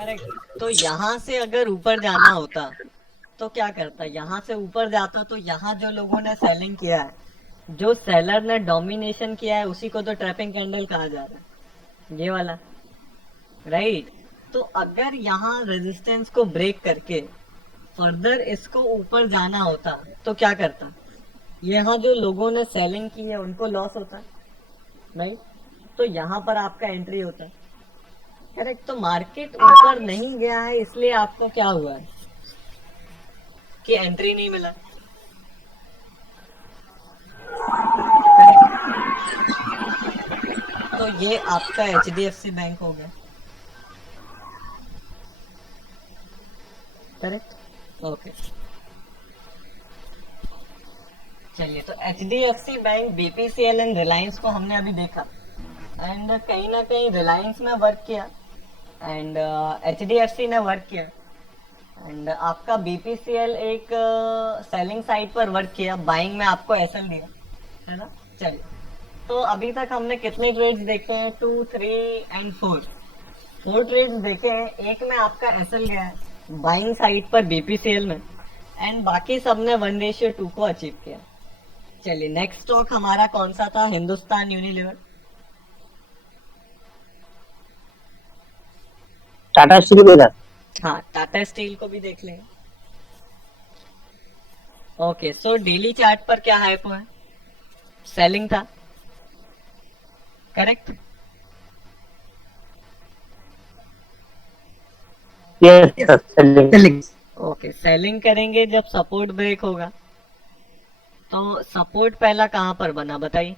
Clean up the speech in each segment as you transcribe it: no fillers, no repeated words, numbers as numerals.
Correct. तो यहाँ से अगर ऊपर जाना होता तो क्या करता, यहाँ से ऊपर जाता तो यहाँ जो लोगों ने सेलिंग किया है, जो सेलर ने डोमिनेशन किया है, उसी को तो ट्रैपिंग कैंडल कहा जा रहा है, ये वाला। राइट। तो अगर यहाँ रेजिस्टेंस को ब्रेक करके फर्दर इसको ऊपर जाना होता तो क्या करता, यहाँ जो लोगों ने सेलिंग की है उनको लॉस होता। राइट। तो यहाँ पर आपका एंट्री होता है। करेक्ट। तो मार्केट ऊपर नहीं गया है, इसलिए आपको क्या हुआ है कि एंट्री नहीं मिला। करेक्ट। तो ये आपका HDFC बैंक हो गया। करेक्ट। ओके। चलिए, तो HDFC bank, BPCL and Reliance को हमने अभी देखा, एंड कहीं ना कहीं रिलायंस ने वर्क किया एंड HDFC ने वर्क किया, एंड आपका BPCL एक सेलिंग साइड पर वर्क किया, बाइंग में आपको एसएल दिया, है ना। चलिए, तो अभी तक हमने कितने ट्रेड्स देखे हैं, 2, 3 एंड 4। 4 ट्रेड्स देखे हैं, एक में आपका एसएल गया है बाइंग साइड पर BPCL में, एंड बाकी सब ने 1:2 को अचीव किया। चलिए, नेक्स्ट स्टॉक हमारा कौन सा था, हिंदुस्तान यूनिलीवर। टाटा स्टील भी था। हाँ, टाटा स्टील को भी देख लेंगे। ओके, सो डेली चार्ट पर क्या हाइप हुआ है, सेलिंग था। Correct. Yes yes selling. Okay, selling करेंगे जब सपोर्ट ब्रेक होगा, तो सपोर्ट पहला कहां पर बना बताइए।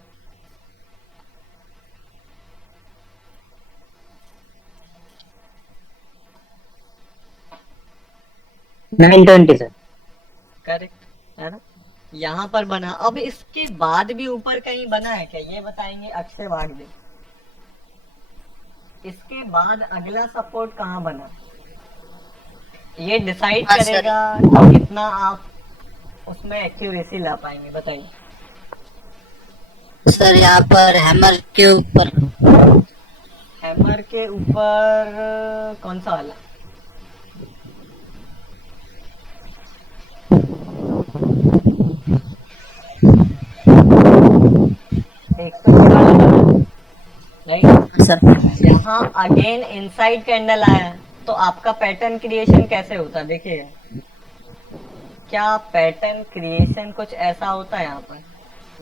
920 सर। करेक्ट, है ना। यहाँ पर बना, अब इसके बाद भी ऊपर कहीं बना है क्या, ये बताएंगे अक्षय वागले। इसके बाद अगला सपोर्ट कहाँ बना, ये डिसाइड हाँ सर। करेगा कि कितना आप उसमें एक्यूरेसी ला पाएंगे, बताइए। सर यहाँ पर हैमर के ऊपर। हैमर के ऊपर कौन सा वाला, एक तो ये वाला बना, राइट। सर यहाँ अगेन इनसाइड कैंडल आया है, तो आपका पैटर्न क्रिएशन कैसे होता है देखिए, क्या पैटर्न क्रिएशन कुछ ऐसा होता है, यहाँ पर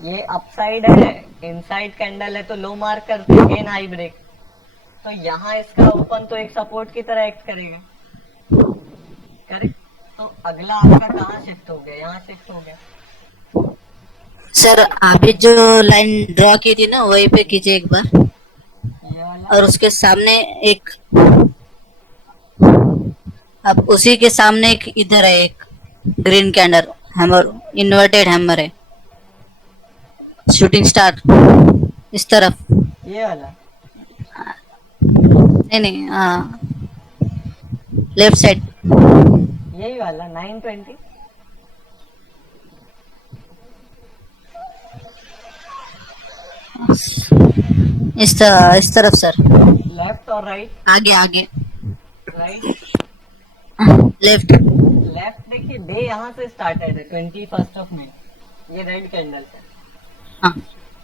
ये अपसाइड है, इनसाइड कैंडल है, तो लो मार्क करते हैं, अगेन हाई ब्रेक, तो यहाँ इसका ओपन तो एक सपोर्ट की तरह एक्ट करेगा। करेक्ट। तो अगला आपका कहाँ शिफ्ट हो गया, यहाँ शिफ्ट हो गया। सर अभी जो लाइन ड्रॉ की थी ना वहीं पे कीजिए एक बार, ये वाला। और उसके सामने एक, अब उसी के सामने एक इधर है एक green candle hammer, inverted hammer है, शूटिंग स्टार इस तरफ। ये वाला। नहीं नहीं, हाँ लेफ्ट साइड। यही वाला 920। इस तरफ सर। लेफ्ट और राइट। आगे आगे। राइट। लेफ्ट। लेफ्ट देखिए, डे यहाँ से स्टार्टेड है 21 मई, ये रेड कैंडल से, हाँ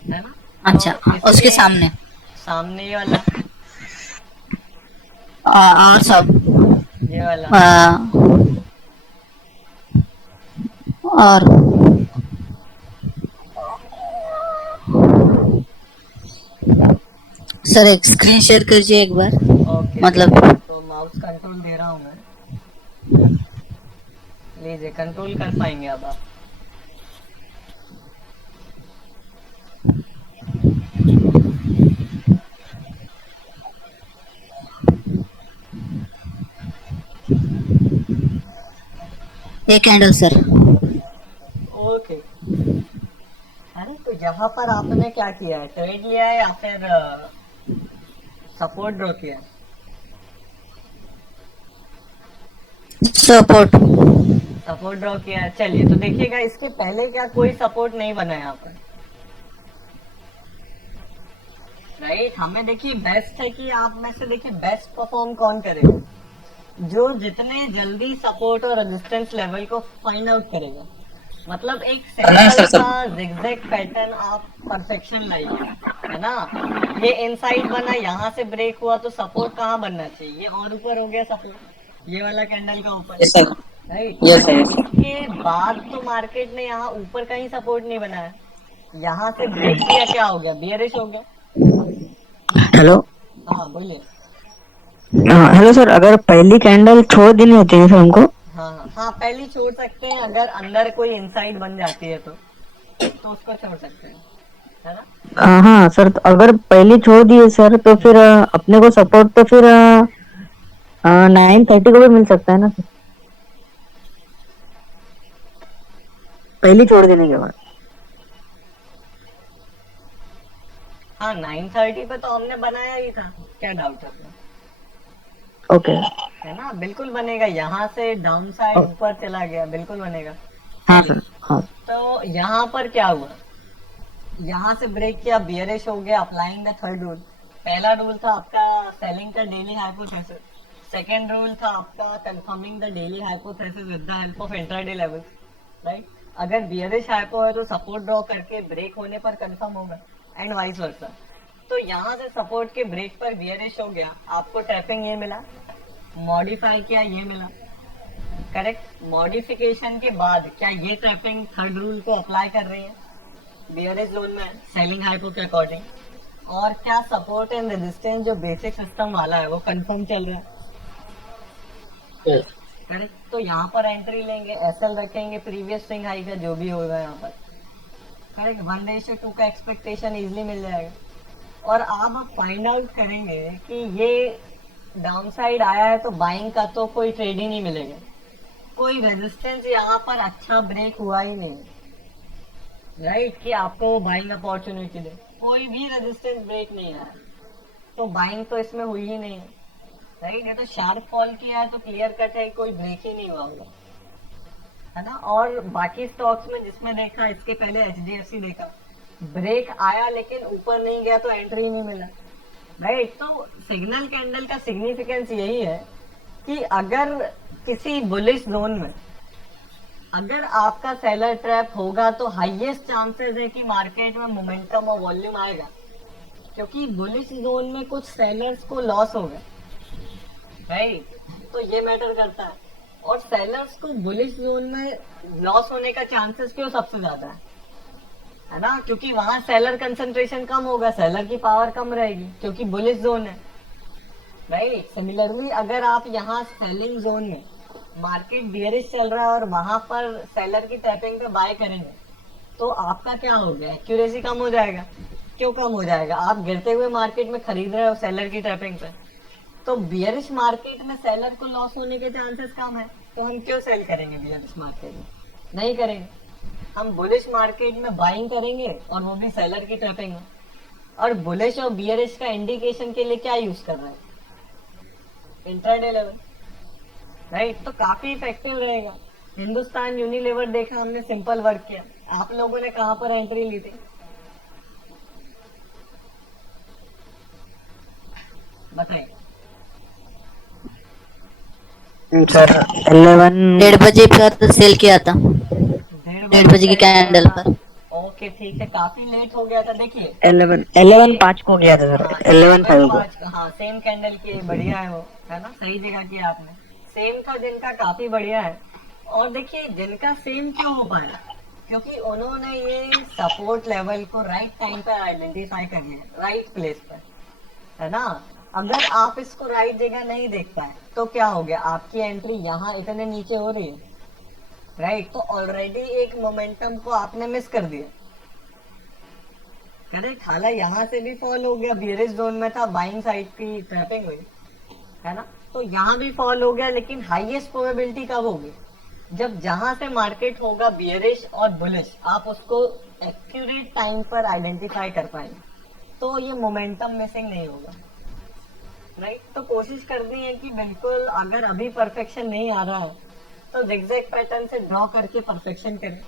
है ना। अच्छा, तो उसके इसके सामने सामने ये वाला, और सब ये वाला। और सर एक स्क्रीन शेयर कीजिए एक बार, ओके, मतलब तो माउस कंट्रोल दे रहा हूँ मैं, लीजिए, कंट्रोल कर पाएंगे अब आप। एक कैंडल सर। ओके। अरे, तो यहाँ पर आपने क्या किया है, ट्रेड लिया है या फिर सपोर्ट ड्रॉ किया है। सपोर्ट। सपोर्ट ड्रॉ किया है। चलिए, तो देखिएगा, इसके पहले क्या कोई सपोर्ट नहीं बना यहाँ पर, राइट। हमें देखिए बेस्ट है कि आप में से देखिए बेस्ट परफॉर्म कौन करेगा, जो जितने जल्दी सपोर्ट और रेजिस्टेंस लेवल को फाइंड आउट करेगा। मतलब एक सिंपल सा zigzag पैटर्न आप परफेक्शन लाइए, है ना। ये इनसाइड बना, यहाँ से ब्रेक हुआ तो सपोर्ट कहाँ बनना चाहिए, ये और ऊपर हो गया सपोर्ट, ये वाला कैंडल का ऊपर, yes sir, right. Yes sir, yes इसके बाद तो मार्केट ने यहाँ ऊपर कहीं सपोर्ट नहीं बनाया, यहाँ से ब्रेक किया, क्या हो गया, बियरिश हो गया। हेलो। हाँ बोलिए। हाँ हेलो सर, अगर पहली कैंडल छोड़ देनी होती है सर हमको। हाँ हाँ हाँ, पहली छोड़ सकते हैं, अगर अंदर कोई इनसाइड बन जाती है तो उसको छोड़ सकते हैं, है ना। हाँ सर, तो अगर पहली छोड़ दी है सर तो फिर अपने को सपोर्ट तो फिर 9:30 को भी मिल सकता है ना सर, पहली छोड़ देने के बाद। हाँ 9:30 पे तो हमने बनाया ही था, क्या डाउट है अपना? ओके। है ना, बिल्कुल बनेगा, यहाँ से डाउन साइड ऊपर चला गया, बिल्कुल बनेगा। हाँ सर, हाँ। तो यहाँ पर क्या हुआ, यहाँ से ब्रेक किया, बियरिश हो गया, अप्लाइंग द थर्ड रूल। पहला रूल था आपका सेलिंग का डेली हाइपोथेसिस, सेकंड रूल था आपका confirming the daily hypothesis with the help of intraday levels, right. अगर बियरिश हाइपो है तो सपोर्ट ड्रॉ करके ब्रेक होने पर कंफर्म होगा, एंड वाइस वर्सा। तो यहाँ से सपोर्ट के ब्रेक पर बियरिश हो गया, आपको टैपिंग ये मिला, मॉडिफाई किया ये मिला, करेक्ट। मॉडिफिकेशन के बाद क्या ये ट्रैपिंग थर्ड रूल को अप्लाई कर रही है, बियरिश जोन में सेलिंग हाइपो के अकॉर्डिंग, और क्या सपोर्ट एंड रेजिस्टेंस जो बेसिक सिस्टम वाला है वो कंफर्म चल रहा है, करेक्ट। तो यहाँ पर एंट्री लेंगे, एसएल रखेंगे, प्रीवियस स्विंग हाई का जो भी होगा यहाँ पर, करेक्ट। 1:2 का एक्सपेक्टेशन इजिली मिल जाएगा। और अब आप फाइंड आउट करेंगे कि ये डाउन साइड आया है तो बाइंग का तो कोई ट्रेड ही नहीं मिलेगा, कोई रेजिस्टेंस यहाँ पर अच्छा ब्रेक हुआ ही नहीं, राइट, कि आपको बाइंग अपॉर्चुनिटी दे, कोई भी रेजिस्टेंस ब्रेक नहीं आया, तो बाइंग तो इसमें हुई ही नहीं है, राइट। ये तो शार्प फॉल किया है तो क्लियर कट है, कोई ब्रेक ही नहीं हुआ होगा, है ना। और बाकी स्टॉक्स में जिसमें देखा, इसके पहले एचडीएफसी देखा, ब्रेक आया लेकिन ऊपर नहीं गया तो एंट्री नहीं मिला, राइट। तो सिग्नल कैंडल का सिग्निफिकेंस यही है कि अगर किसी बुलिश जोन में अगर आपका सेलर ट्रैप होगा तो हाईएस्ट चांसेस है कि मार्केट में मोमेंटम और वॉल्यूम आएगा, क्योंकि बुलिश जोन में कुछ सेलर्स को लॉस होगा, राइट। तो ये मैटर करता है। और सेलर्स को बुलिश जोन में लॉस होने का चांसेस क्यों सबसे ज्यादा है ना, क्योंकि वहां सेलर कंसंट्रेशन कम होगा, सेलर की पावर कम रहेगी, क्योंकि बुलिश जोन है, राइट। सिमिलरली अगर आप यहाँ सेलिंग जोन में मार्केट बियरिश चल रहा है और वहां पर सेलर की टैपिंग पे बाय करेंगे तो आपका क्या हो गया, एक्यूरेसी कम हो जाएगा। क्यों कम हो जाएगा, आप गिरते हुए मार्केट में खरीद रहे हो सेलर की टैपिंग पे, तो बियरिश मार्केट में सेलर को लॉस होने के चांसेस कम है, तो हम क्यों सेल करेंगे बियरिश मार्केट में, नहीं करेंगे। हम बुलिश मार्केट में बाइंग करेंगे और वो भी सेलर की ट्रैपिंग में। और बुलिश और बियरिश का इंडिकेशन के लिए क्या यूज कर रहे हैं, इंट्राडे लेवल, राइट। तो काफी इफेक्टिव रहेगा। हिंदुस्तान यूनिलीवर देखा हमने, सिंपल वर्क किया, आप लोगों ने कहां पर एंट्री ली थी, बताइए। सर 11 1:30 बजे पर सेल किया था, 1:30 बजे की कैंडल पर। ओके ठीक है, काफी लेट हो गया था। देखिए 11:05 को गया था सर, हाँ 11:05 को। 11:05 हाँ सेम कैंडल की, बढ़िया है वो, है ना, सही जगह किया आपने। सेम का दिन का काफी बढ़िया है। और देखिए जिनका सेम क्यों हो पाया, क्योंकि उन्होंने ये सपोर्ट लेवल को राइट टाइम पे आइडेंटिफाई कर लिया, राइट प्लेस पर, है ना। अगर आप इसको राइट जगह नहीं देख पाए तो क्या हो गया, आपकी एंट्री यहाँ इतने नीचे हो रही है, राइट। तो ऑलरेडी एक मोमेंटम को आपने मिस कर दिया, करेक्ट। हालांकि यहाँ से भी फॉल हो गया, बियरिश जोन में था, बाइंग साइड की ट्रैपिंग हुई, है ना। तो यहाँ भी फॉल हो गया, लेकिन हाईएस्ट प्रोबेबिलिटी कब होगी, जब जहां से मार्केट होगा बियरिश और बुलिश, आप उसको एक्यूरेट टाइम पर आइडेंटिफाई कर पाएंगे, तो ये मोमेंटम मिसिंग नहीं होगा, राइट। तो कोशिश करनी है कि बिल्कुल अगर अभी परफेक्शन नहीं आ रहा है तो zigzag पैटर्न से ड्रॉ करके परफेक्शन करें,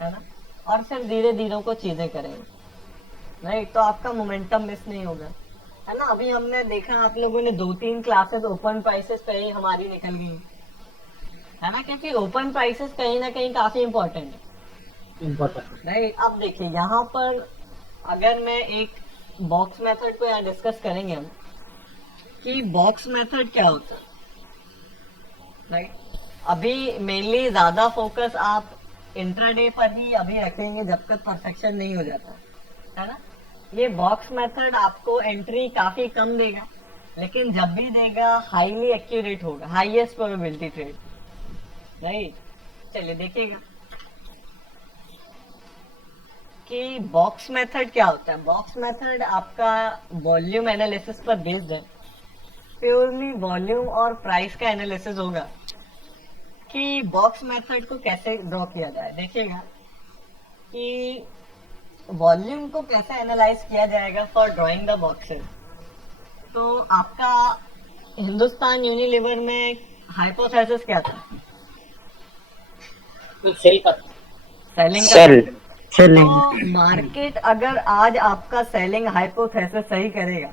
है ना, और फिर धीरे धीरे को चीजें करेंगे, राइट। तो आपका मोमेंटम मिस नहीं होगा। है ना। अभी हमने देखा आप लोगों ने 2-3 क्लासेस ओपन प्राइसेस पे ही हमारी निकल गई है ना, क्योंकि ओपन प्राइसेस कहीं ना कहीं काफी इंपॉर्टेंट है। नहीं, अब देखिए यहाँ पर अगर मैं एक बॉक्स मेथड को यहाँ डिस्कस करेंगे हम कि बॉक्स मेथड क्या होता है, राइट। अभी मेनली ज्यादा फोकस आप इंट्राडे पर ही अभी रखेंगे जब तक परफेक्शन नहीं हो जाता, है ना। ये बॉक्स मेथड आपको एंट्री काफी कम देगा, लेकिन जब भी देगा हाईली एक्यूरेट होगा, हाईएस्ट प्रोबेबिलिटी ट्रेड, राइट। चलिए देखिएगा कि बॉक्स मेथड क्या होता है। बॉक्स मेथड आपका वॉल्यूम एनालिसिस पर बेस्ड है, प्योरली वॉल्यूम और प्राइस का एनालिसिस होगा कि बॉक्स मेथड को कैसे ड्रॉ किया जाए। देखिएगा कि वॉल्यूम को कैसे एनालाइज किया जाएगा फॉर ड्राइंग द बॉक्सेस। तो आपका हिंदुस्तान यूनिलीवर में हाइपोथेसिस क्या था? सेल का सेलिंग का। सेल सेलिंग तो मार्केट अगर आज आपका सेलिंग हाइपोथेसिस सही करेगा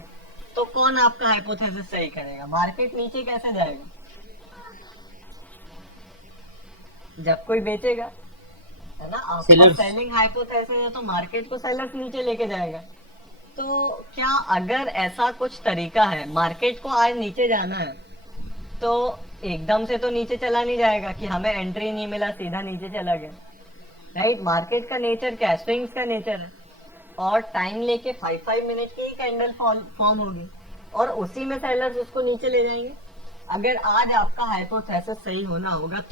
तो कौन आपका हाइपोथेसिस सही करेगा? मार्केट नीचे कैसे जाएगा? जब कोई बेचेगा, है ना। आपका Sellers. सेलिंग हाइपोथेसिस है तो मार्केट को सेलर्स नीचे लेके जाएगा। तो क्या अगर ऐसा कुछ तरीका है, मार्केट को आज नीचे जाना है तो एकदम से तो नीचे चला नहीं जाएगा कि हमें एंट्री नहीं मिला सीधा नीचे चला गया, राइट। मार्केट का नेचर क्या है? स्विंग्स का नेचर है, और टाइम लेके 5 मिनट की कैंडल फॉर्म होगी और उसी में सेलर्स उसको नीचे ले जाएंगे। अगर आज आपका हाइपोथेसिस सही होना होगा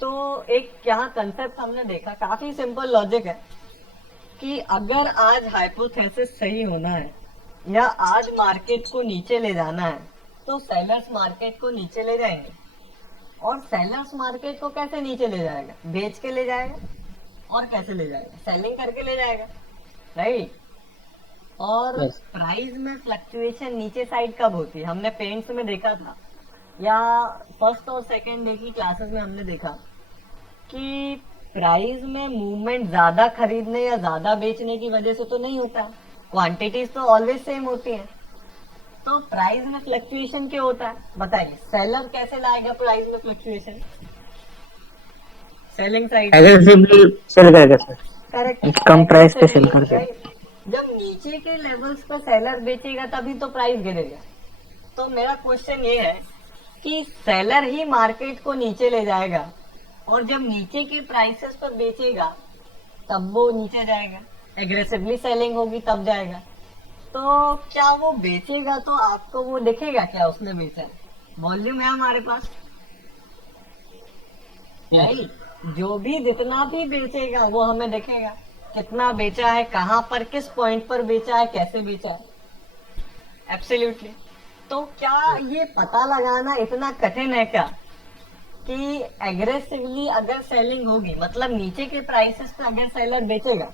तो एक यहाँ कंसेप्ट हमने देखा, काफी सिंपल लॉजिक है कि अगर आज हाइपोथेसिस सही होना है या आज मार्केट को नीचे ले जाना है तो सेलर्स मार्केट को नीचे ले जाएंगे। और सेलर्स मार्केट को कैसे नीचे ले जाएगा? बेच के ले जाएगा। और कैसे ले जाएगा? सेलिंग करके ले जाएगा, राइट। और Yes. प्राइस में फ्लक्चुएशन नीचे साइड कब होती है? हमने पेंट्स में देखा था, या फर्स्ट और सेकंड डे की क्लासेस में हमने देखा कि प्राइस में मूवमेंट ज्यादा खरीदने या ज्यादा बेचने की वजह से तो नहीं होता, क्वांटिटीज तो ऑलवेज सेम होती है। तो प्राइस में फ्लक्चुएशन क्यों होता है? बताइए, सेलर कैसे लाएगा प्राइस में fluctuation? Selling side, aggressively sell करेगा सर, करेक्ट, कम प्राइस पे सेल करके। जब नीचे के लेवल्स पर सेलर बेचेगा तभी तो प्राइस गिरेगा। तो मेरा क्वेश्चन ये है कि सेलर ही मार्केट को नीचे ले जाएगा और जब नीचे के प्राइसेस पर बेचेगा तब वो नीचे जाएगा, एग्रेसिवली सेलिंग होगी तब जाएगा। तो क्या वो बेचेगा तो आपको वो दिखेगा क्या उसने बेचा है? वॉल्यूम है हमारे पास, नहीं। जो भी जितना भी बेचेगा वो हमें दिखेगा, कितना बेचा है, कहाँ पर, किस पॉइंट पर बेचा है, कैसे बेचा है। एब्सोल्युटली। तो क्या ये पता लगाना इतना कठिन है क्या कि एग्रेसिवली अगर सेलिंग होगी, मतलब नीचे के प्राइसेस पे अगर सेलर बेचेगा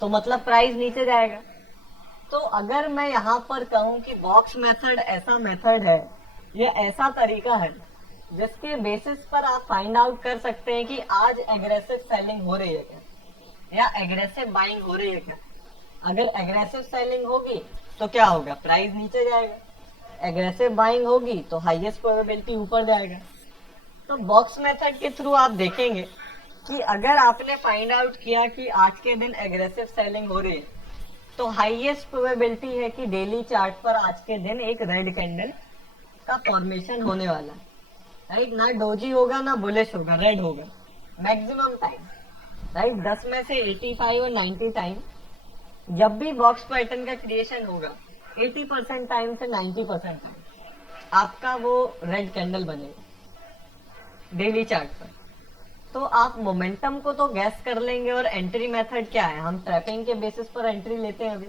तो मतलब प्राइस नीचे जाएगा। तो अगर मैं यहाँ पर कहूँ कि बॉक्स मेथड ऐसा मेथड है या ऐसा तरीका है जिसके बेसिस पर आप फाइंड आउट कर सकते हैं कि आज एग्रेसिव सेलिंग हो रही है क्या या एग्रेसिव बाइंग हो रही है क्या। अगर एग्रेसिव सेलिंग होगी तो क्या होगा? प्राइस नीचे जाएगा। एग्रेसिव बाइंग होगी तो हाईएस्ट प्रोबेबिलिटी ऊपर जाएगा। तो बॉक्स मेथड के थ्रू आप देखेंगे कि अगर आपने फाइंड आउट किया कि आज के दिन एग्रेसिव सेलिंग हो रही है तो हाईएस्ट प्रोबेबिलिटी है कि डेली चार्ट पर आज के दिन एक रेड कैंडल का फॉर्मेशन होने वाला है, राइट। ना डोजी होगा ना बुलिश होगा, रेड होगा मैक्सिमम टाइम, राइट। 10 में से 85 और 90 टाइम जब भी बॉक्स पैटर्न का क्रिएशन होगा 80% टाइम से 90% टाइम आपका वो रेड कैंडल बनेगा डेली चार्ट पर। तो आप मोमेंटम को तो गैस कर लेंगे। और एंट्री मेथड क्या है? हम ट्रैपिंग के बेसिस पर एंट्री लेते हैं अभी,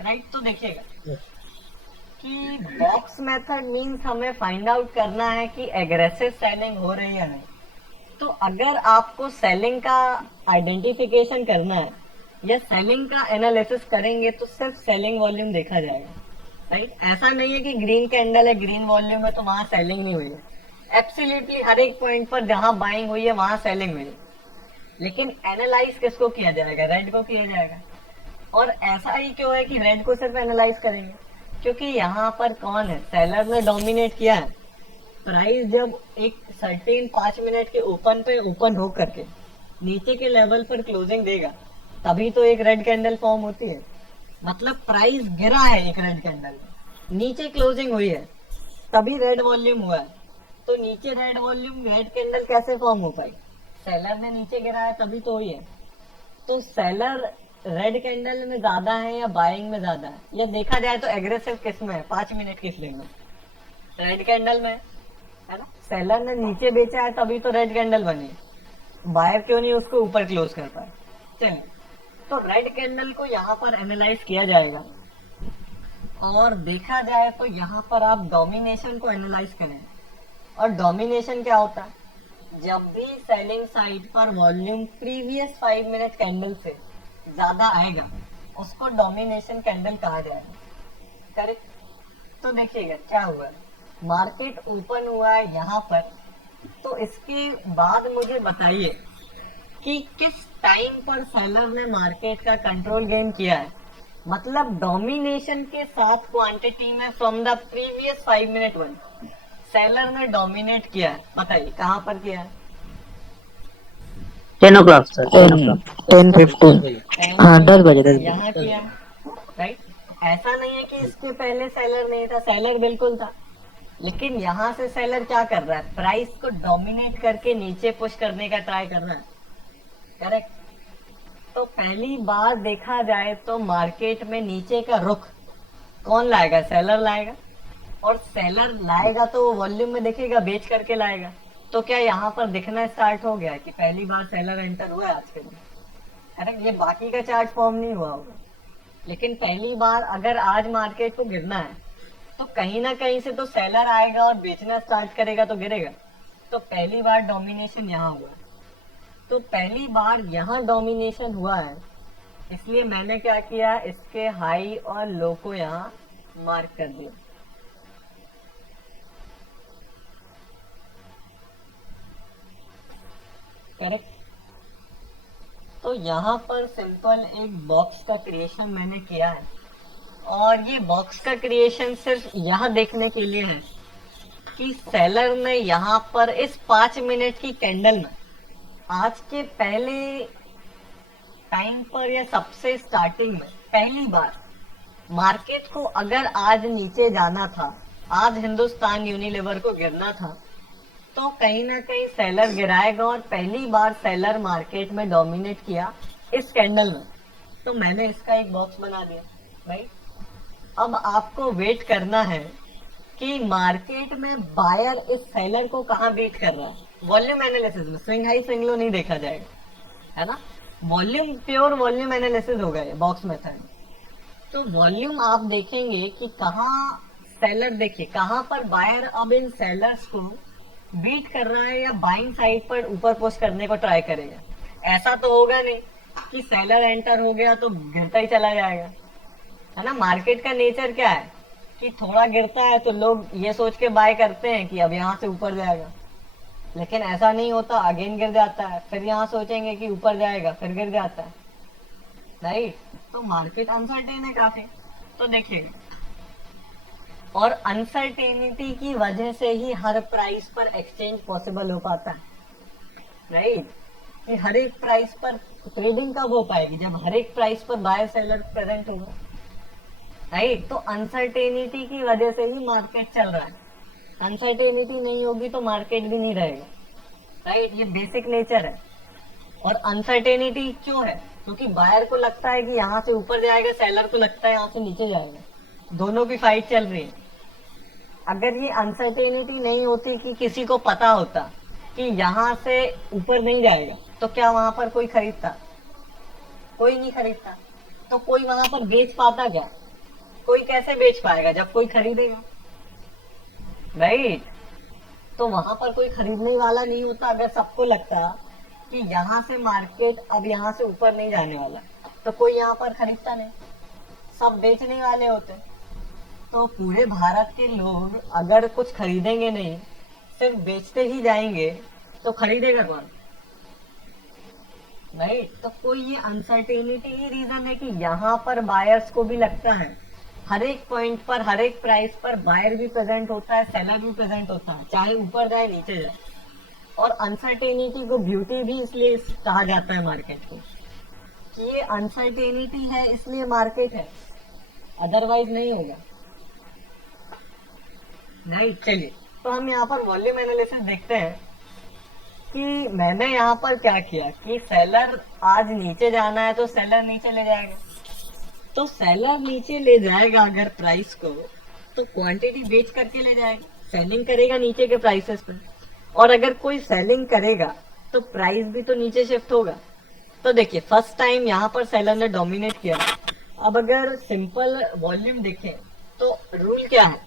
राइट। तो देखिएगा कि बॉक्स मेथड मींस हमें फाइंड आउट करना है कि एग्रेसिव सेलिंग हो रही है नहीं। तो अगर आपको सेलिंग का आइडेंटिफिकेशन करना है या सेलिंग का एनालिसिस करेंगे तो सिर्फ सेलिंग वॉल्यूम देखा जाएगा, राइट। ऐसा नहीं है कि ग्रीन कैंडल है, ग्रीन वॉल्यूम है तो वहां सेलिंग नहीं हुई है। एब्सोल्युटली हर एक पॉइंट पर जहां बाइंग हुई है वहां सेलिंग हुई है, लेकिन एनालाइज किसको किया जाएगा? रेड को किया जाएगा। और ऐसा ही क्यों है कि रेड को सिर्फ एनालाइज करेंगे? क्योंकि यहाँ पर कौन है, सेलर ने डोमिनेट किया है। प्राइस जब एक सर्टेन 5 मिनट के ओपन पे ओपन हो करके नीचे के लेवल पर क्लोजिंग देगा, तभी तो एक रेड कैंडल फॉर्म होती है। मतलब प्राइस गिरा है एक रेड कैंडल, नीचे क्लोजिंग हुई है, तभी रेड वॉल्यूम हुआ है। तो नीचे रेड वॉल्यूम रेड कैंडल कैसे फॉर्म हो पाई? सेलर ने नीचे गिरा है तभी तो हुई है। तो सेलर रेड कैंडल में ज्यादा है या बाइंग में ज्यादा है? या देखा जाए तो एग्रेसिव किस में है 5 मिनट की स्विंग में? रेड कैंडल में है ना। सेलर ने नीचे बेचा है तभी तो रेड कैंडल बनी, बायर क्यों नहीं उसको ऊपर क्लोज कर पाए? चलिए, तो रेड कैंडल को यहाँ पर एनालाइज किया जाएगा और देखा जाए तो यहाँ पर आप डोमिनेशन को एनालाइज करें। और डोमिनेशन क्या होता है? जब भी सेलिंग साइड पर वॉल्यूम प्रीवियस 5 मिनट कैंडल से ज्यादा आएगा, उसको डोमिनेशन कैंडल कहा जाएगा। करेक्ट। तो देखिएगा क्या हुआ है, मार्केट ओपन हुआ है यहाँ पर, तो इसके बाद मुझे बताइए कि किस टाइम पर सेलर ने मार्केट का कंट्रोल गेन किया है। मतलब डोमिनेशन के साथ क्वांटिटी में from the previous 5 minute one seller ने डोमिनेट किया है। बताइए कहाँ पर किया है? 10 o'clock सर, 10 10 o'clock। 10:15 हाँ 10 बजे 10 बजे। यहाँ किया है, राइट। ऐसा नहीं है कि इसके पहले सेलर नहीं था, सेलर बिल्कुल था, लेकिन यहाँ से सेलर क्या कर रहा है, प्राइस को डोमिनेट करके नीचे पुश करने का ट्राई कर रहा है। करेक्ट। तो पहली बार देखा जाए तो मार्केट में नीचे का रुख कौन लाएगा? सेलर लाएगा। और सेलर लाएगा तो वॉल्यूम में दिखेगा, बेच करके लाएगा। तो क्या यहाँ पर दिखना स्टार्ट हो गया कि पहली बार सेलर एंटर हुआ है आज के दिन? करेक्ट। ये बाकी का चार्ट फॉर्म नहीं हुआ होगा, लेकिन पहली बार अगर आज मार्केट को गिरना है तो कहीं ना कहीं से तो सेलर आएगा और बेचना स्टार्ट करेगा तो गिरेगा। तो पहली बार डोमिनेशन यहाँ हुआ, तो पहली बार यहाँ डोमिनेशन हुआ है, इसलिए मैंने क्या किया, इसके हाई और लो को यहाँ मार्क कर दिया। करेक्ट। तो यहाँ पर सिंपल एक बॉक्स का क्रिएशन मैंने किया है, और ये बॉक्स का क्रिएशन सिर्फ यह देखने के लिए है कि सेलर ने यहाँ पर इस 5 मिनट की कैंडल में आज के पहले टाइम पर या सबसे स्टार्टिंग में पहली बार मार्केट को अगर आज नीचे जाना था, आज हिंदुस्तान यूनिलीवर को गिरना था, तो कहीं ना कहीं सेलर गिराएगा। और पहली बार सेलर मार्केट में डोमिनेट किया इस कैंडल में, तो मैंने इसका एक बॉक्स बना दिया। राइट। अब आपको वेट करना है कि मार्केट में बायर इस सेलर को कहाँ बीट कर रहा है। वॉल्यूम एनालिसिस में स्विंग हाई स्विंग लो नहीं देखा जाएगा, है ना। वॉल्यूम प्योर वॉल्यूम एनालिसिस होगा ये बॉक्स मेथड। तो वॉल्यूम आप देखेंगे कि कहाँ सेलर, देखिए कहाँ पर बायर अब इन सेलर्स को बीट कर रहा है या बाइंग साइड पर ऊपर पुश करने को ट्राई करेगा। ऐसा तो होगा नहीं कि सेलर एंटर हो गया तो गिरता ही चला जाएगा, है ना। मार्केट का नेचर क्या है कि थोड़ा गिरता है तो लोग ये सोच के बाय करते हैं कि अब यहाँ से ऊपर जाएगा, लेकिन ऐसा नहीं होता, अगेन गिर जाता है, फिर यहाँ सोचेंगे कि ऊपर जाएगा, फिर गिर जाता है। राइट। तो मार्केट अनसर्टेन है काफी। तो देखिए, और अनसर्टेनिटी की वजह से ही हर प्राइस पर एक्सचेंज पॉसिबल हो पाता है। राइट। कि हर एक प्राइस पर ट्रेडिंग कब हो पाएगी, जब हर एक प्राइस पर बायर सेलर प्रेजेंट होगा। राइट। तो अनसर्टेनिटी की वजह से ही मार्केट चल रहा है, अनसर्टेनिटी नहीं होगी तो मार्केट भी नहीं रहेगा। राइट। ये बेसिक नेचर है। और अनसर्टेनिटी क्यों है? क्योंकि बायर को लगता है कि यहाँ से ऊपर जाएगा, सेलर को लगता है यहाँ से नीचे जाएगा, दोनों की फाइट चल रही है। अगर ये अनसर्टेनिटी नहीं होती, कि किसी को पता होता कि यहाँ से ऊपर नहीं जाएगा, तो क्या वहां पर कोई खरीदता? कोई नहीं खरीदता। तो कोई वहां पर बेच पाता क्या? कोई कैसे बेच पाएगा जब कोई खरीदेगा? राइट। तो वहां पर कोई खरीदने वाला नहीं होता अगर सबको लगता कि यहाँ से मार्केट अब यहाँ से ऊपर नहीं जाने वाला, तो कोई यहाँ पर खरीदता नहीं, सब बेचने वाले होते। तो पूरे भारत के लोग अगर कुछ खरीदेंगे नहीं, सिर्फ बेचते ही जाएंगे, तो खरीदेगा कौन? नहीं तो कोई ये अनसर्टेनिटी ही रीजन है कि यहाँ पर बायर्स को भी लगता है हर एक पॉइंट पर हर एक प्राइस पर बायर भी प्रेजेंट होता है सेलर भी प्रेजेंट होता है चाहे ऊपर जाए नीचे जाए। और अनसर्टेनिटी को ब्यूटी भी इसलिए कहा जाता है मार्केट को कि ये अनसर्टेनिटी है इसलिए मार्केट है, अदरवाइज नहीं होगा। नहीं चलिए तो हम यहाँ पर वॉल्यूम एनालिसिस देखते हैं कि मैंने यहाँ पर क्या किया कि सेलर आज नीचे जाना है तो सेलर नीचे ले जाएगा, तो सेलर नीचे ले जाएगा अगर प्राइस को तो क्वांटिटी बेच करके ले जाएगा, सेलिंग करेगा नीचे के प्राइसेस पे। और अगर कोई सेलिंग करेगा तो प्राइस भी तो नीचे शिफ्ट होगा। तो देखिए फर्स्ट टाइम यहाँ पर सेलर ने डोमिनेट किया। अब अगर सिंपल वॉल्यूम देखें तो रूल क्या है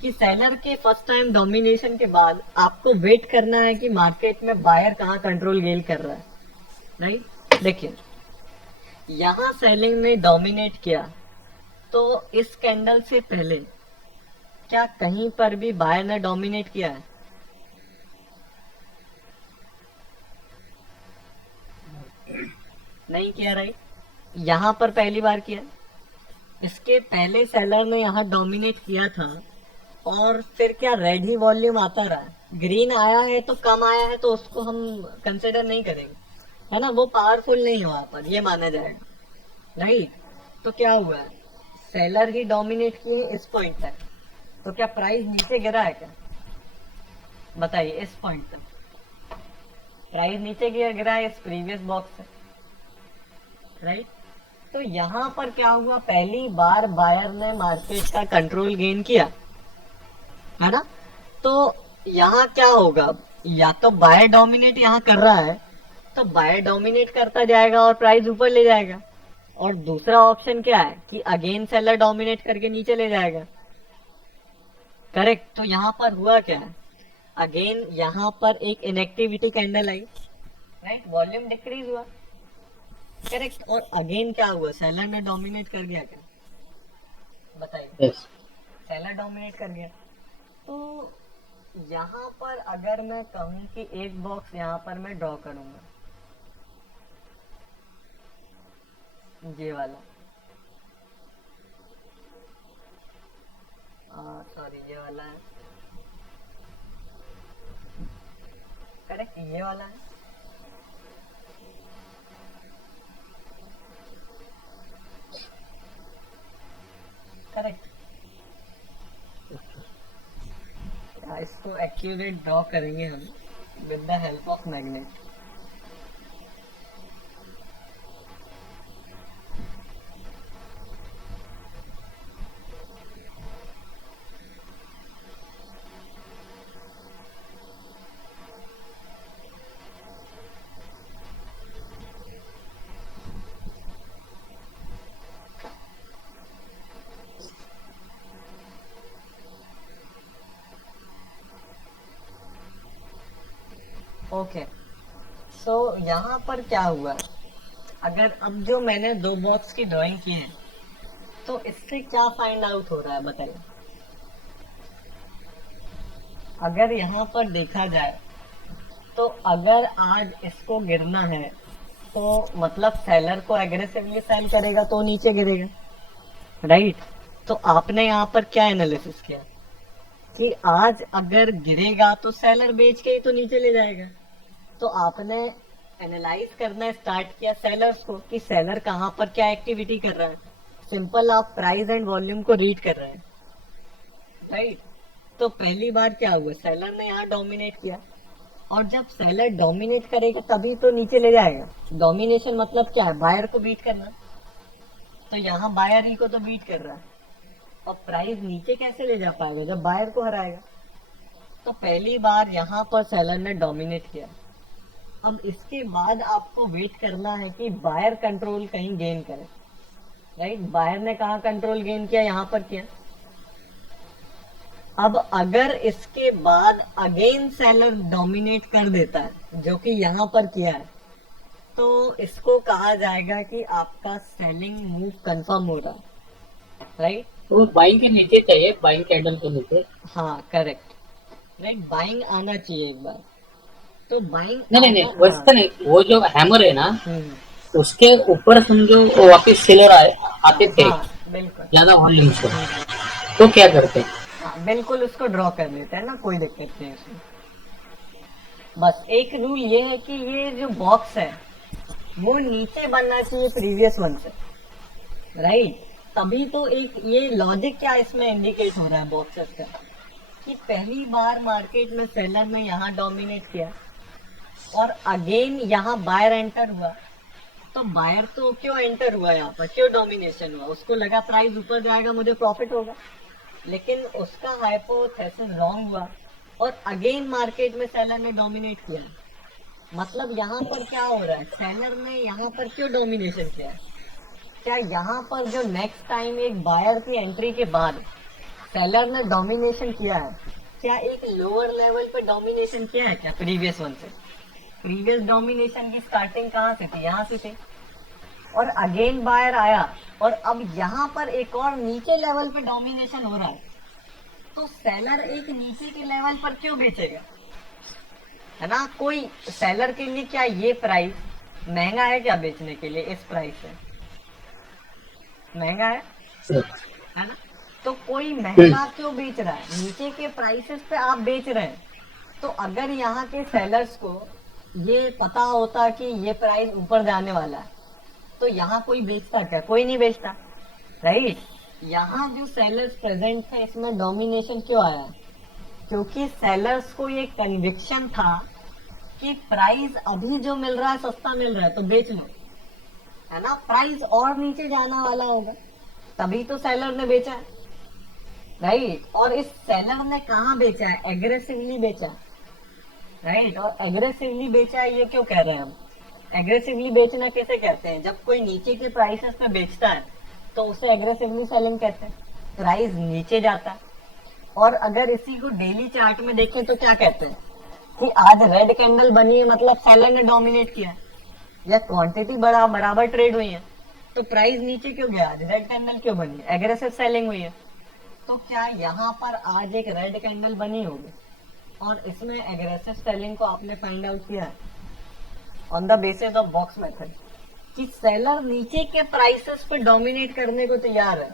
कि सेलर के फर्स्ट टाइम डोमिनेशन के बाद आपको वेट करना है कि मार्केट में बायर कहाँ कंट्रोल गेन कर रहा है। राइट, देखिए यहाँ सेलिंग ने डोमिनेट किया तो इस कैंडल से पहले क्या कहीं पर भी बायर ने डोमिनेट किया है? नहीं किया। राइट, यहाँ पर पहली बार किया। इसके पहले सेलर ने यहाँ डोमिनेट किया था और फिर क्या रेड ही वॉल्यूम आता रहा, ग्रीन आया है तो कम आया है तो उसको हम कंसिडर नहीं करेंगे, है ना, वो पावरफुल नहीं हुआ पर ये माना जाएगा। राइट, तो क्या हुआ है सेलर ही डोमिनेट किए इस पॉइंट तक, तो क्या प्राइस नीचे गिरा है क्या? बताइए, इस पॉइंट तक प्राइस नीचे गिरा है इस प्रीवियस बॉक्स से। राइट, तो यहाँ पर क्या हुआ, पहली बार बायर ने मार्केट का कंट्रोल गेन किया, है ना। तो यहाँ क्या होगा, या तो बायर डोमिनेट यहाँ कर रहा है तो बायर डोमिनेट करता जाएगा और प्राइस ऊपर ले जाएगा, और दूसरा ऑप्शन क्या है कि अगेन सेलर डोमिनेट करके नीचे ले जाएगा। करेक्ट, तो यहाँ पर हुआ क्या है, अगेन यहाँ पर एक इनएक्टिविटी कैंडल आई। राइट, वॉल्यूम डिक्रीज हुआ। करेक्ट, और अगेन क्या हुआ, सेलर ने डोमिनेट कर गया क्या? बताइए। सेलर डोमिनेट कर गया। तो यहाँ पर अगर मैं कहूँ कि एक बॉक्स यहाँ पर मैं ड्रॉ करूंगा, ये वाला, सॉरी ये वाला है, करेक्ट, ये वाला है। करेक्ट, इसको एक्यूरेट ड्रॉ करेंगे हम with the help of magnet. Okay, so यहाँ पर क्या हुआ, अगर अब जो मैंने दो बॉक्स की ड्राइंग की है तो इससे क्या फाइंड आउट हो रहा है बताइए। अगर यहाँ पर देखा जाए तो अगर आज इसको गिरना है तो मतलब सेलर को एग्रेसिवली सेल करेगा तो नीचे गिरेगा। राइट, तो आपने यहाँ पर क्या एनालिसिस किया कि आज अगर गिरेगा तो सेलर बेच के ही तो नीचे ले जाएगा। तो आपने एनालाइज करना स्टार्ट किया सेलर्स को कि सेलर कहाँ पर क्या एक्टिविटी कर रहा है। सिंपल, आप प्राइस एंड वॉल्यूम को रीड कर रहे हैं। राइट, तो पहली बार क्या हुआ, सेलर ने यहाँ डोमिनेट किया, और जब सेलर डोमिनेट करेगा तभी तो नीचे ले जाएगा। डोमिनेशन मतलब क्या है, बायर को बीट करना, तो यहाँ बायर ही को तो बीट कर रहा है, और प्राइस नीचे कैसे ले जा पाएगा जब बायर को हराएगा। तो पहली बार यहाँ पर सेलर ने डोमिनेट किया। अब इसके बाद आपको वेट करना है कि बायर कंट्रोल कहीं गेन करे। राइट, बायर ने कहा कंट्रोल गेन किया, यहाँ पर किया। अब अगर इसके बाद अगेन सेलर डोमिनेट कर देता है जो कि यहाँ पर किया है, तो इसको कहा जाएगा कि आपका सेलिंग मूव कंफर्म हो रहा है। राइट, तो बाइंग के नीचे चाहिए, बाइंग कैंडल के नीचे। हाँ करेक्ट। राइट, बाइंग आना चाहिए एक बार। तो बाइंग नहीं नहीं नहीं, वैसे नहीं, वो जो हैमर है ना उसके ऊपर समझो वो वापिस सेलर आते थे हाँ बिल्कुल। ज्यादा वॉल्यूम्स पर, तो क्या करते हैं? हाँ बिल्कुल, उसको ड्रॉ कर लेते हैं ना, कोई दिक्कत नहीं उसमें। बस एक रूल ये है कि ये जो बॉक्स है वो नीचे बनना चाहिए प्रीवियस वन से, राइट। तभी तो एक ये लॉजिक क्या इसमें इंडिकेट हो रहा है बॉक्सेस का, कि पहली बार मार्केट में सेलर ने यहाँ डोमिनेट किया और अगेन यहाँ बायर एंटर हुआ। तो बायर तो क्यों एंटर हुआ यहाँ पर, क्यों डोमिनेशन हुआ, उसको लगा प्राइस ऊपर जाएगा मुझे प्रॉफिट होगा, लेकिन उसका हाइपोथेसिस रॉन्ग हुआ और अगेन मार्केट में सेलर ने डोमिनेट किया। मतलब यहाँ पर क्या हो रहा है, सेलर ने यहाँ पर क्यों डोमिनेशन किया है? क्या यहाँ पर जो नेक्स्ट टाइम एक बायर की एंट्री के बाद सेलर ने डोमिनेशन किया है, क्या एक लोअर लेवल पे डोमिनेशन किया है क्या प्रीवियस वन से? प्रीवियस डोमिनेशन की स्टार्टिंग कहाँ से थी, यहाँ से थी, और अगेन बायर आया और अब यहाँ पर एक और नीचे लेवल पे डोमिनेशन हो रहा है। तो सेलर एक नीचे के लेवल पर क्यों बेचेगा, है ना? कोई सेलर के लिए क्या ये प्राइस महंगा है क्या बेचने के लिए? इस प्राइस से महंगा है ना? तो कोई महंगा क्यों बेच रहा है? नीचे के प्राइसेस पे आप बेच रहे हैं। तो अगर यहाँ के सेलर्स को ये पता होता कि ये प्राइस ऊपर जाने वाला है तो यहाँ कोई बेचता क्या? कोई नहीं बेचता, राइट। यहाँ जो सेलर्स प्रेजेंट थे इसमें डोमिनेशन क्यों आया? क्योंकि सेलर्स को ये कन्विक्शन था कि प्राइस अभी जो मिल रहा है सस्ता मिल रहा है तो बेच लो, है ना? प्राइस और नीचे जाना वाला होगा, तभी तो सेलर ने बेचा है, राइट। और इस सेलर ने कहाँ बेचा है? एग्रेसिवली बेचा है, राइट। और एग्रेसिवली बेचा है ये क्यों कह रहे हैं हम? एग्रेसिवली बेचना किसे कहते हैं? जब कोई नीचे के प्राइसेस पे बेचता है तो उसे एग्रेसिवली सेलिंग कहते हैं। प्राइस नीचे जाता है और अगर इसी को डेली चार्ट में देखें तो क्या कहते हैं कि आज रेड कैंडल बनी है मतलब सेलर ने डोमिनेट किया, या क्वांटिटी बराबर ट्रेड हुई है तो प्राइस नीचे क्यों गया? आज रेड कैंडल क्यों बनी? एग्रेसिव सेलिंग हुई है। तो क्या यहाँ पर आज एक रेड कैंडल बनी होगी और इसमें एग्रेसिव सेलिंग को आपने फाइंड आउट किया है on the basis of box method कि सेलर नीचे के प्राइसेस पे डोमिनेट करने को तैयार है,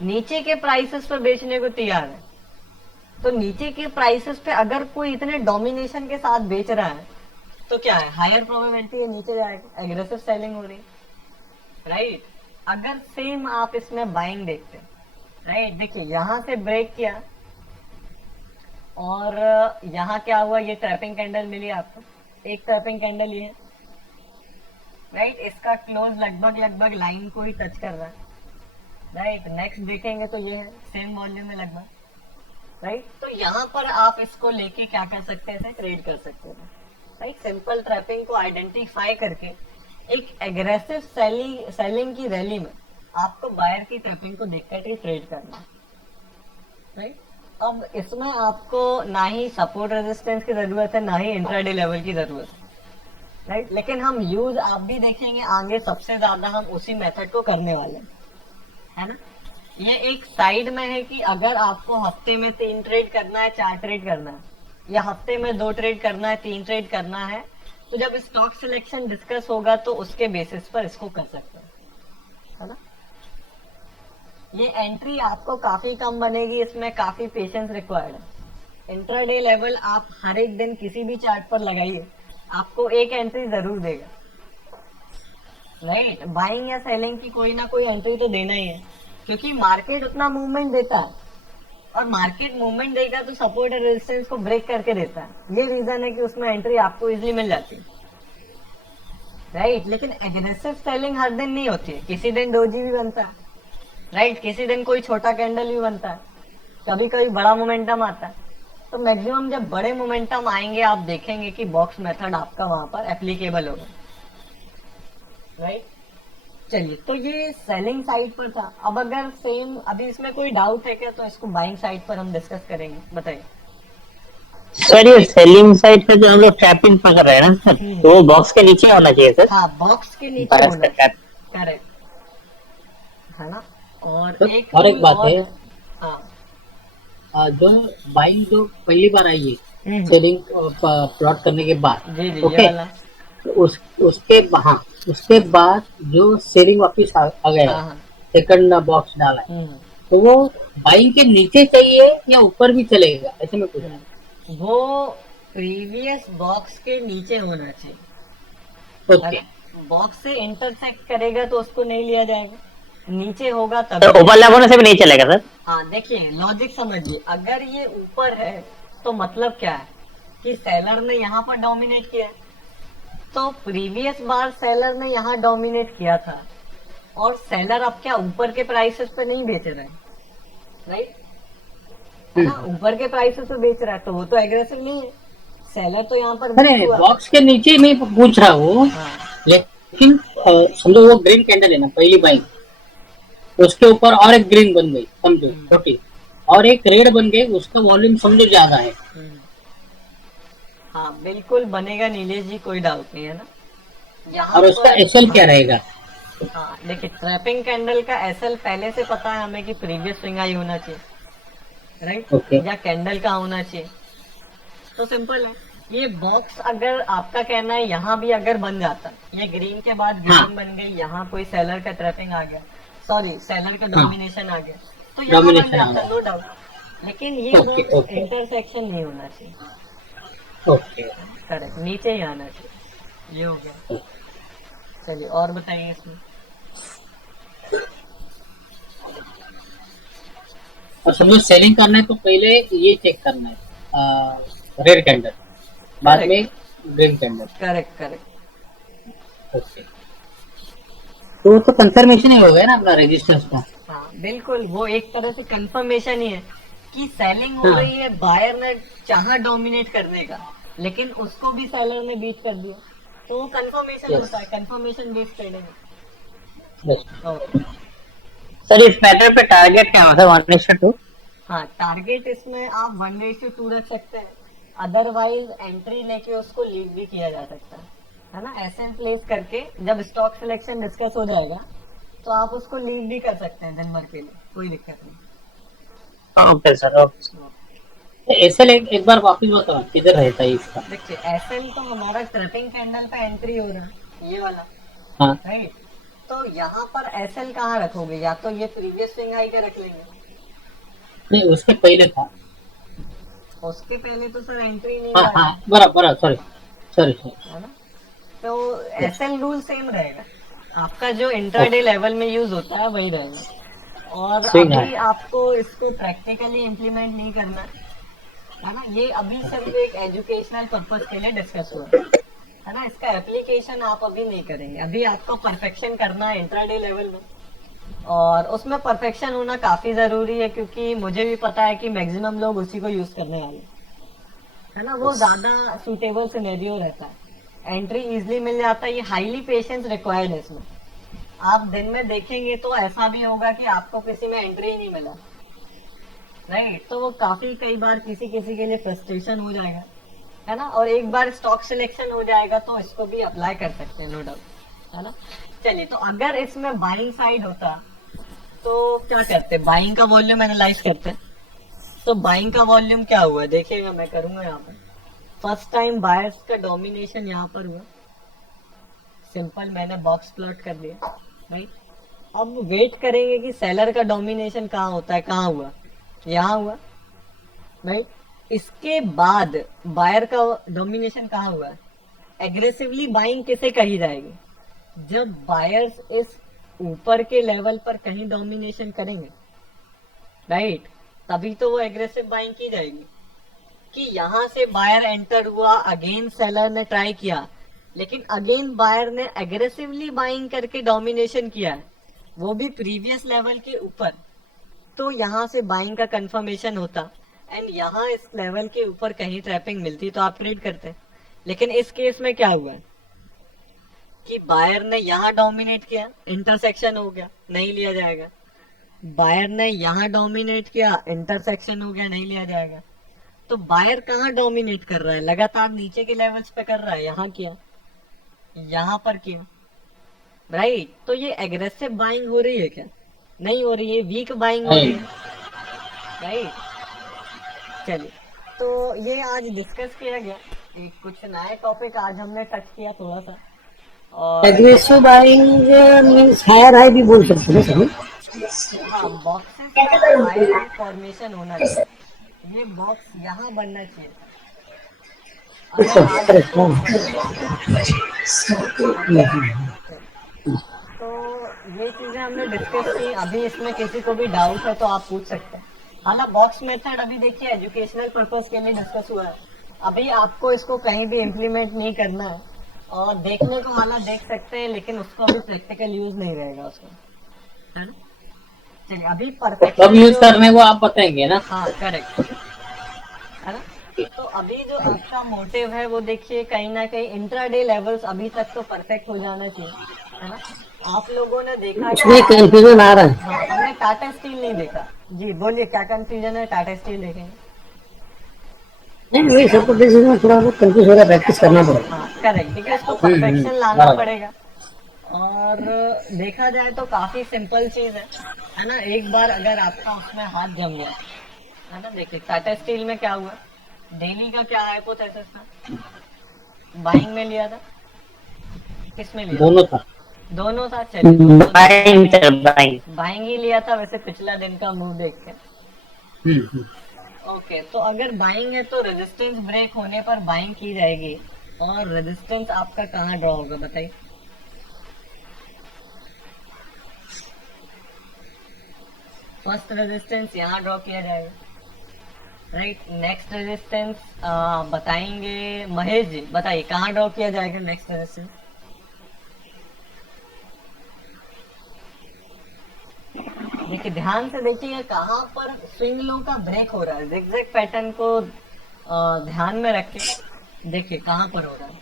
नीचे के प्राइसेस पे बेचने को तैयार है। तो नीचे के प्राइसेस पे अगर कोई इतने डोमिनेशन के साथ बेच रहा है तो क्या है? हायर प्रोबेबिलिटी है नीचे जाएगा, एग्रेसिव सेलिंग हो रही, राइट। अगर सेम आप इसमें बाइंग देखते हैं, राइट, देखिए यहाँ से ब्रेक किया और यहाँ क्या हुआ, ये ट्रैपिंग कैंडल मिली आपको, एक ट्रैपिंग कैंडल ये है, राइट। इसका क्लोज लगभग लाइन को ही टच कर रहा है, राइट। नेक्स्ट देखेंगे तो ये है सेम वॉल्यूम में लगभग, राइट। तो यहाँ पर आप इसको लेके क्या कर सकते हैं? ट्रेड कर सकते हैं, राइट। सिंपल ट्रैपिंग को आइडेंटिफाई करके एक एग्रेसिव सेलिंग की रैली में आपको बायर की ट्रैपिंग को देख कर ट्रेड करना है, राइट। अब इसमें आपको ना ही सपोर्ट रेजिस्टेंस की जरूरत है ना ही इंट्राडे लेवल की जरूरत है, राइट। लेकिन हम यूज आप भी देखेंगे आगे सबसे ज्यादा हम उसी मेथड को करने वाले हैं, है ना। ये एक साइड में है कि अगर आपको हफ्ते में 3 ट्रेड करना है, 4 ट्रेड करना है, या हफ्ते में 2 ट्रेड करना है, 3 ट्रेड करना है, तो जब स्टॉक सिलेक्शन डिस्कस होगा तो उसके बेसिस पर इसको कर सकते हैं, है ना। ये एंट्री आपको काफी कम बनेगी, इसमें काफी पेशेंस रिक्वायर्ड है। इंट्राडे लेवल आप हर एक दिन किसी भी चार्ट पर लगाइए, आपको एक एंट्री जरूर देगा, राइट। बाइंग या सेलिंग की कोई ना कोई एंट्री तो देना ही है, क्योंकि मार्केट उतना मूवमेंट देता है और मार्केट मूवमेंट देगा तो सपोर्ट और रेजिस्टेंस को ब्रेक करके देता है। ये रीजन है कि उसमें एंट्री आपको इजीली मिल जाती है, राइट। लेकिन एग्रेसिव सेलिंग हर दिन नहीं होती है, किसी दिन डोजी भी बनता है, राइट, किसी दिन कोई छोटा कैंडल भी बनता है, कभी कभी बड़ा मोमेंटम आता है। तो मैक्सिमम जब बड़े मोमेंटम आएंगे आप देखेंगे कि बॉक्स मेथड आपका वहां पर एप्लीकेबल होगा, राइट। चलिए, तो ये सेलिंग साइड पर था। अब अगर सेम अभी इसमें कोई डाउट है क्या, तो इसको बाइंग साइड पर हम डिस्कस करेंगे, बताइए। सर ये सेलिंग साइड का जो हम लोग ट्रैपिंग पकड़ रहे हैं ना सर, तो वो बॉक्स के नीचे होना चाहिए सर। हाँ, बॉक्स के नीचे बायर्स होना, का ट्रैप। करेक्ट, है ना। और तो एक और एक बात है, हाँ, जो बाइंग जो पहली बार आई है सेलिंग प्लॉट करने के बाद। जी जी, ये ओके, वाला। तो उसके बाद जो सेलिंग वापस आ गया हाँ है, हाँ। सेकंड बॉक्स डाला है, हम्म तो वो बाइंग के नीचे चाहिए या ऊपर भी चलेगा, ऐसे में पूछ रहा वो प्रीवियस बॉक्स के नीचे होना चाहिए। हूँ। ओके, अगर बॉक्स से इंटरसेक्ट करेगा तो उसको नहीं लिया जाएगा, नीचे होगा तो तभी। ओवरलैप होने से भी नहीं चलेगा सर? हाँ देखिए, लॉजिक समझिए, अगर ये ऊपर है तो मतलब क्या है कि सेलर ने यहाँ पर डोमिनेट किया है, तो प्रीवियस बार सेलर ने यहाँ डोमिनेट किया था, और सेलर अब क्या ऊपर के प्राइसेस पे नहीं बेच रहे हैं, राइट? है ना, ऊपर के प्राइसेस पे बेच रहा है तो वो तो एग्रेसिव नहीं है, सेलर तो यहाँ पर अरे weak हुआ। बॉक्स के नीचे मैं पूछ रहा हूँ, हाँ लेकिन समझो वो ग्रीन कैंडल है ना पहली बाइंग, उसके ऊपर और एक ग्रीन बन गई समझो छोटी, और एक रेड बन गई, उसका वॉल्यूम समझो ज्यादा है। हाँ बिल्कुल बनेगा नीलेश जी, कोई डाउट नहीं है ना। यहाँ और उसका पर एसएल क्या रहेगा? हाँ देखिए, ट्रैपिंग कैंडल का एसएल पहले से पता है हमें कि प्रीवियस स्विंग हाई होना चाहिए, राइट? ओके, या कैंडल का होना चाहिए, तो सिंपल है। ये बॉक्स अगर आपका कहना है यहाँ भी अगर बन जाता, ये ग्रीन के बाद हाँ। ग्रीन बन गई, यहाँ कोई सेलर का ट्रैपिंग आ गया, सॉरी सेलर का हाँ। डोमिनेशन आ गया, तो यहाँ बन डोमिनेशन आ जाता, गया। No doubt. लेकिन ये ओके, बॉक्स ओके। इंटरसेक्शन नहीं होना चाहिए, ओके, करेक्ट, नीचे ही आना चाहिए। ये हो गया। चलिए और बताइए इसमें। और समझो सेलिंग करना है तो पहले ये चेक करना है, रेड कैंडल, बाद में green candle. Correct correct. Okay, तो तो कंफर्मेशन ही हो गया ना अपना रेजिस्टेंस का। हाँ बिल्कुल, वो एक तरह से कंफर्मेशन ही है कि सेलिंग हो हाँ। रही है, बायर ने चाहा डोमिनेट करने का, लेकिन उसको भी सेलर ने बीट कर दिया, तो वो कंफर्मेशन Yes. होता है, confirmation based trading. Yes. Okay. Sir इस पैटर्न पे टारगेट क्या होता है? 1:2? हाँ टारगेट इसमें आप 1:2 रख सकते हैं, अदरवाइज एंट्री लेके उसको लीड भी किया जा सकता है ना, ऐसे प्लेस करके जब स्टॉक सिलेक्शन डिस्कस हो जाएगा तो आप उसको लीड भी कर सकते हैं दिन भर के लिए, कोई दिक्कत नहीं। Okay sir, okay. एसएल एक बार वापस बताओ किधर रहता है इसका? देखिए एसएल तो हमारा ट्रैपिंग कैंडल पे एंट्री हो रहा है, ये वाला, हाँ, राइट? तो यहाँ पर एसएल कहाँ रखोगे, या तो ये प्रीवियस स्विंग हाई का रख लेंगे, नहीं उसके पहले था। उसके पहले तो सर एंट्री नहीं हाँ जाएगा, हाँ, बराबर, सॉरी सॉरी सॉरी। है ना? तो एसएल रूल सेम रहेगा, आपका जो इंट्राडे लेवल में यूज होता है वही रहेगा, और Swing अभी high. आपको इसको प्रैक्टिकली इम्प्लीमेंट नहीं करना है ना, ये अभी सिर्फ एक एजुकेशनल पर्पस के लिए डिस्कस हुआ है ना, इसका एप्लीकेशन आप अभी नहीं करेंगे, अभी आपको परफेक्शन करना है इंट्राडे लेवल में, और उसमें परफेक्शन होना काफी जरूरी है, क्योंकि मुझे भी पता है कि मैक्सिमम लोग उसी को यूज करने वाले हैं, है ना, वो ज्यादा सूटेबल सिनेरियो रहता है, एंट्री इजिली मिल जाता है, ये हाईली पेशेंस रिक्वायर्ड है इसमें। आप दिन में देखेंगे तो ऐसा भी होगा कि आपको किसी में एंट्री ही नहीं मिला, राइट? तो वो काफी कई बार किसी किसी के लिए फ्रस्ट्रेशन हो जाएगा, है ना, और एक बार स्टॉक सिलेक्शन हो जाएगा तो इसको भी अप्लाई कर सकते हैं, नो डाउट, है ना। चलिए, तो अगर इसमें बाइंग साइड होता तो क्या करते, बाइंग का वॉल्यूम एनालाइज करते। तो बाइंग का वॉल्यूम क्या हुआ देखिएगा, मैं करूंगा यहाँ पर, फर्स्ट टाइम बायर्स का डोमिनेशन यहाँ पर हुआ, सिंपल मैंने बॉक्स प्लॉट कर दिया, राइट? अब वेट करेंगे कि सेलर का डोमिनेशन कहाँ होता है, कहाँ हुआ, यहाँ हुआ, राइट? इसके बाद बायर का डोमिनेशन कहाँ हुआ है, एग्रेसिवली बाइंग किसे कही जाएगी, जब बायर्स इस ऊपर के लेवल पर कहीं डोमिनेशन करेंगे, राइट? तभी तो वो एग्रेसिव बाइंग की जाएगी, कि यहाँ से बायर एंटर हुआ, अगेन सेलर ने ट्राई किया, लेकिन अगेन बायर ने एग्रेसिवली बाइंग करके डोमिनेशन किया है, वो भी प्रीवियस लेवल के ऊपर, तो यहाँ से बाइंग का कंफर्मेशन होता, एंड यहाँ इस लेवल के ऊपर कहीं ट्रैपिंग मिलती तो आप ट्रेड करते। लेकिन इस केस में क्या हुआ कि बायर ने यहाँ डोमिनेट किया, इंटरसेक्शन हो गया, नहीं लिया जाएगा, बायर ने यहाँ डोमिनेट किया, इंटरसेक्शन हो गया, नहीं लिया जाएगा। तो बायर कहाँ डोमिनेट कर रहा है, लगातार नीचे के लेवल्स पे कर रहा है, यहाँ किया, यहाँ पर किया, राइट? तो ये एग्रेसिव बाइंग हो रही है क्या, नहीं हो रही है, वीक बाइंग हो रही है, राइट? चलिए, तो ये आज डिस्कस किया गया, एक कुछ नया टॉपिक आज हमने टच किया थोड़ा सा। और aggressive buying means higher high भी बोल सकते हैं सभी। हाँ, बॉक्सेस का हायर हाई फॉर्मेशन होना चाहिए, ये बॉक्स यहाँ बनना चाहिए था। अगर आज करेक्ट। इसको ऊपर तो ये चीजें हमने डिस्कस की। अभी इसमें किसी को भी डाउट है तो आप पूछ सकते हैं। हालांकि बॉक्स मेथड अभी देखिए एजुकेशनल पर्पस के लिए डिस्कस हुआ है, अभी आपको इसको कहीं भी इम्प्लीमेंट नहीं करना है। और देखने को वाला देख सकते हैं, लेकिन उसको अभी प्रैक्टिकल यूज नहीं रहेगा उसका, है ना। चलिए अभी कब परफेक्शन यूज जो, करने को आप बताएंगे ना। हाँ करेक्ट, है ना। तो अभी जो आपका मोटिव है वो देखिए कहीं ना कहीं इंट्राडे लेवल्स अभी तक तो परफेक्ट हो जाना चाहिए, है ना। आप लोगों ने देखा कि उसमें कंफ्यूजन आ रहा है। हाँ, हमने टाटा स्टील नहीं देखा। जी बोलिए, क्या कंफ्यूजन है, टाटा स्टील देखेंगे। नहीं वही सबको बेसिस में थोड़ा बहुत कंफ्यूज हो रहा है, प्रैक्टिस करना पड़ेगा। हाँ करेक्ट, देखिए उसको परफेक्शन लाना बराबर। पड़ेगा। और देखा जाए तो काफी सिंपल चीज है ना। एक बार अगर आपका उसमें हाथ जम गया, है ना। देखिए टाटा स्टील में क्या हुआ, डेली का क्या हाइपोथेसिस था, बाइंग में लिया था, किस में लिया था? दोनों था। दोनों था। चलिए दोनों बाइंग सर बाइंग। बाइंग ही लिया था वैसे पिछला दिन का मूव देख के। हम्म। ओके, तो अगर बाइंग है तो रेजिस्टेंस ब्रेक होने पर बाइंग की जाएगी। और रेजिस्टेंस आपका कहाँ ड्रॉ होगा बताइए। फर्स्ट रेजिस्टेंस यहाँ ड्रॉ किया जाएगा, राइट। नेक्स्ट रेजिस्टेंस बताएंगे महेश जी, बताइए कहाँ ड्रॉ किया जाएगा नेक्स्ट रेजिस्टेंस। देखिए ध्यान से देखिए कहाँ पर स्विंग लो का ब्रेक हो रहा है, जिगजैग पैटर्न को ध्यान में रख के देखिए कहाँ पर हो रहा है।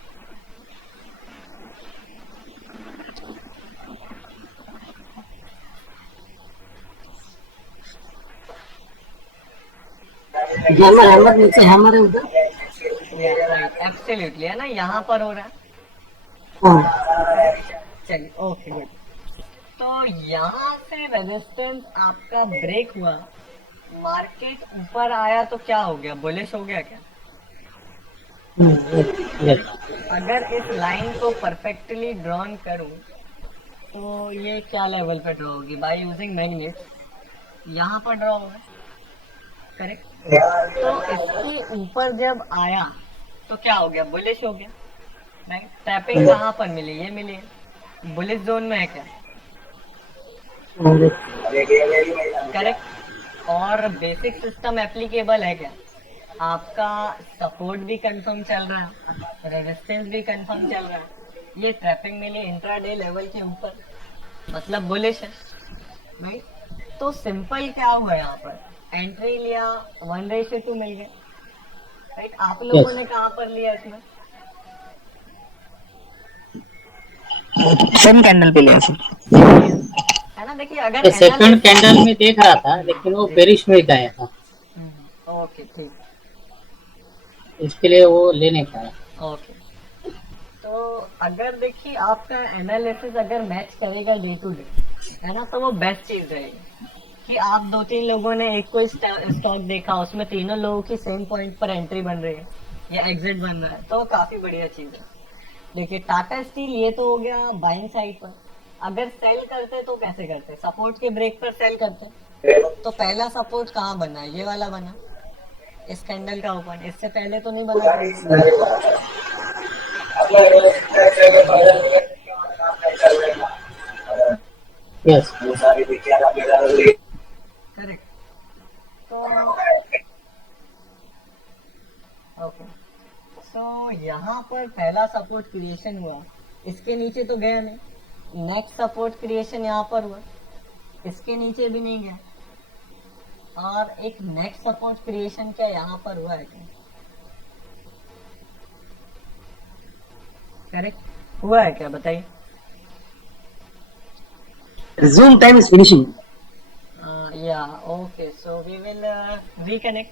हैमर नीचे हैमर है उधर। राइट, एब्सोल्युटली, है ना, यहाँ पर हो रहा है। हाँ। चलिए ओके गुड। तो यहाँ से रेजिस्टेंस आपका ब्रेक हुआ, मार्केट ऊपर आया तो क्या हो गया, बुलिश हो गया क्या? यस। अगर इस लाइन को परफेक्टली ड्रॉन करूं तो ये क्या लेवल पे ड्रॉ होगी, बाय यूजिंग मैग्नेट यहाँ पर ड्रॉ होगा, करेक्ट। तो इसके ऊपर जब आया तो क्या हो गया, बुलिश हो गया, राइट। टैपिंग कहाँ पर मिली, ये मिली है, बुलिश जोन में है क्या, करेक्ट। और बेसिक सिस्टम एप्लीकेबल है क्या, आपका सपोर्ट भी कंफर्म चल रहा है, रेजिस्टेंस भी कंफर्म चल रहा है, ये ट्रैपिंग मिली इंट्राडे लेवल के ऊपर, मतलब बुलिश है, राइट। तो सिंपल क्या हुआ यहाँ पर, एंट्री लिया, 1:2 मिल गया, राइट। आप लोगों ने कहाँ पर लिया इसमें, सेम कैंडल पे लिया सर। है ना। देखिए अगर सेकंड कैंडल में देख रहा था लेकिन वो बेरिश में गया था, ओके ठीक, इसके लिए वो ले नहीं पाया। ओके। तो अगर देखिए आपका एनालिसिस अगर मैच करेगा डे टू डे, है ना, तो वो बेस्ट चीज रहेगी कि आप 2-3 लोगों ने एक कोई स्टॉक देखा, उसमें तीनों लोगों की सेम पॉइंट पर एंट्री बन रही है या एग्जिट बन रहा है, तो वो काफी बढ़िया चीज है। देखिए टाटा स्टील ये तो हो गया बाइंग साइड पर। अगर सेल करते तो कैसे करते, सपोर्ट के ब्रेक पर सेल करते, तो पहला सपोर्ट कहाँ बना, ये वाला बना, इस कैंडल का ओपन, इससे पहले तो नहीं बना था। यस। करेक्ट। तो ओके, सो यहाँ पर पहला सपोर्ट क्रिएशन हुआ, इसके नीचे तो गया नहीं। नेक्स्ट सपोर्ट क्रिएशन यहाँ पर हुआ, इसके नीचे भी नहीं गया। और एक नेक्स्ट सपोर्ट क्रिएशन क्या यहाँ पर हुआ है क्या, करेक्ट हुआ है क्या बताइए। Zoom time is finishing. Yeah, okay, so we will reconnect.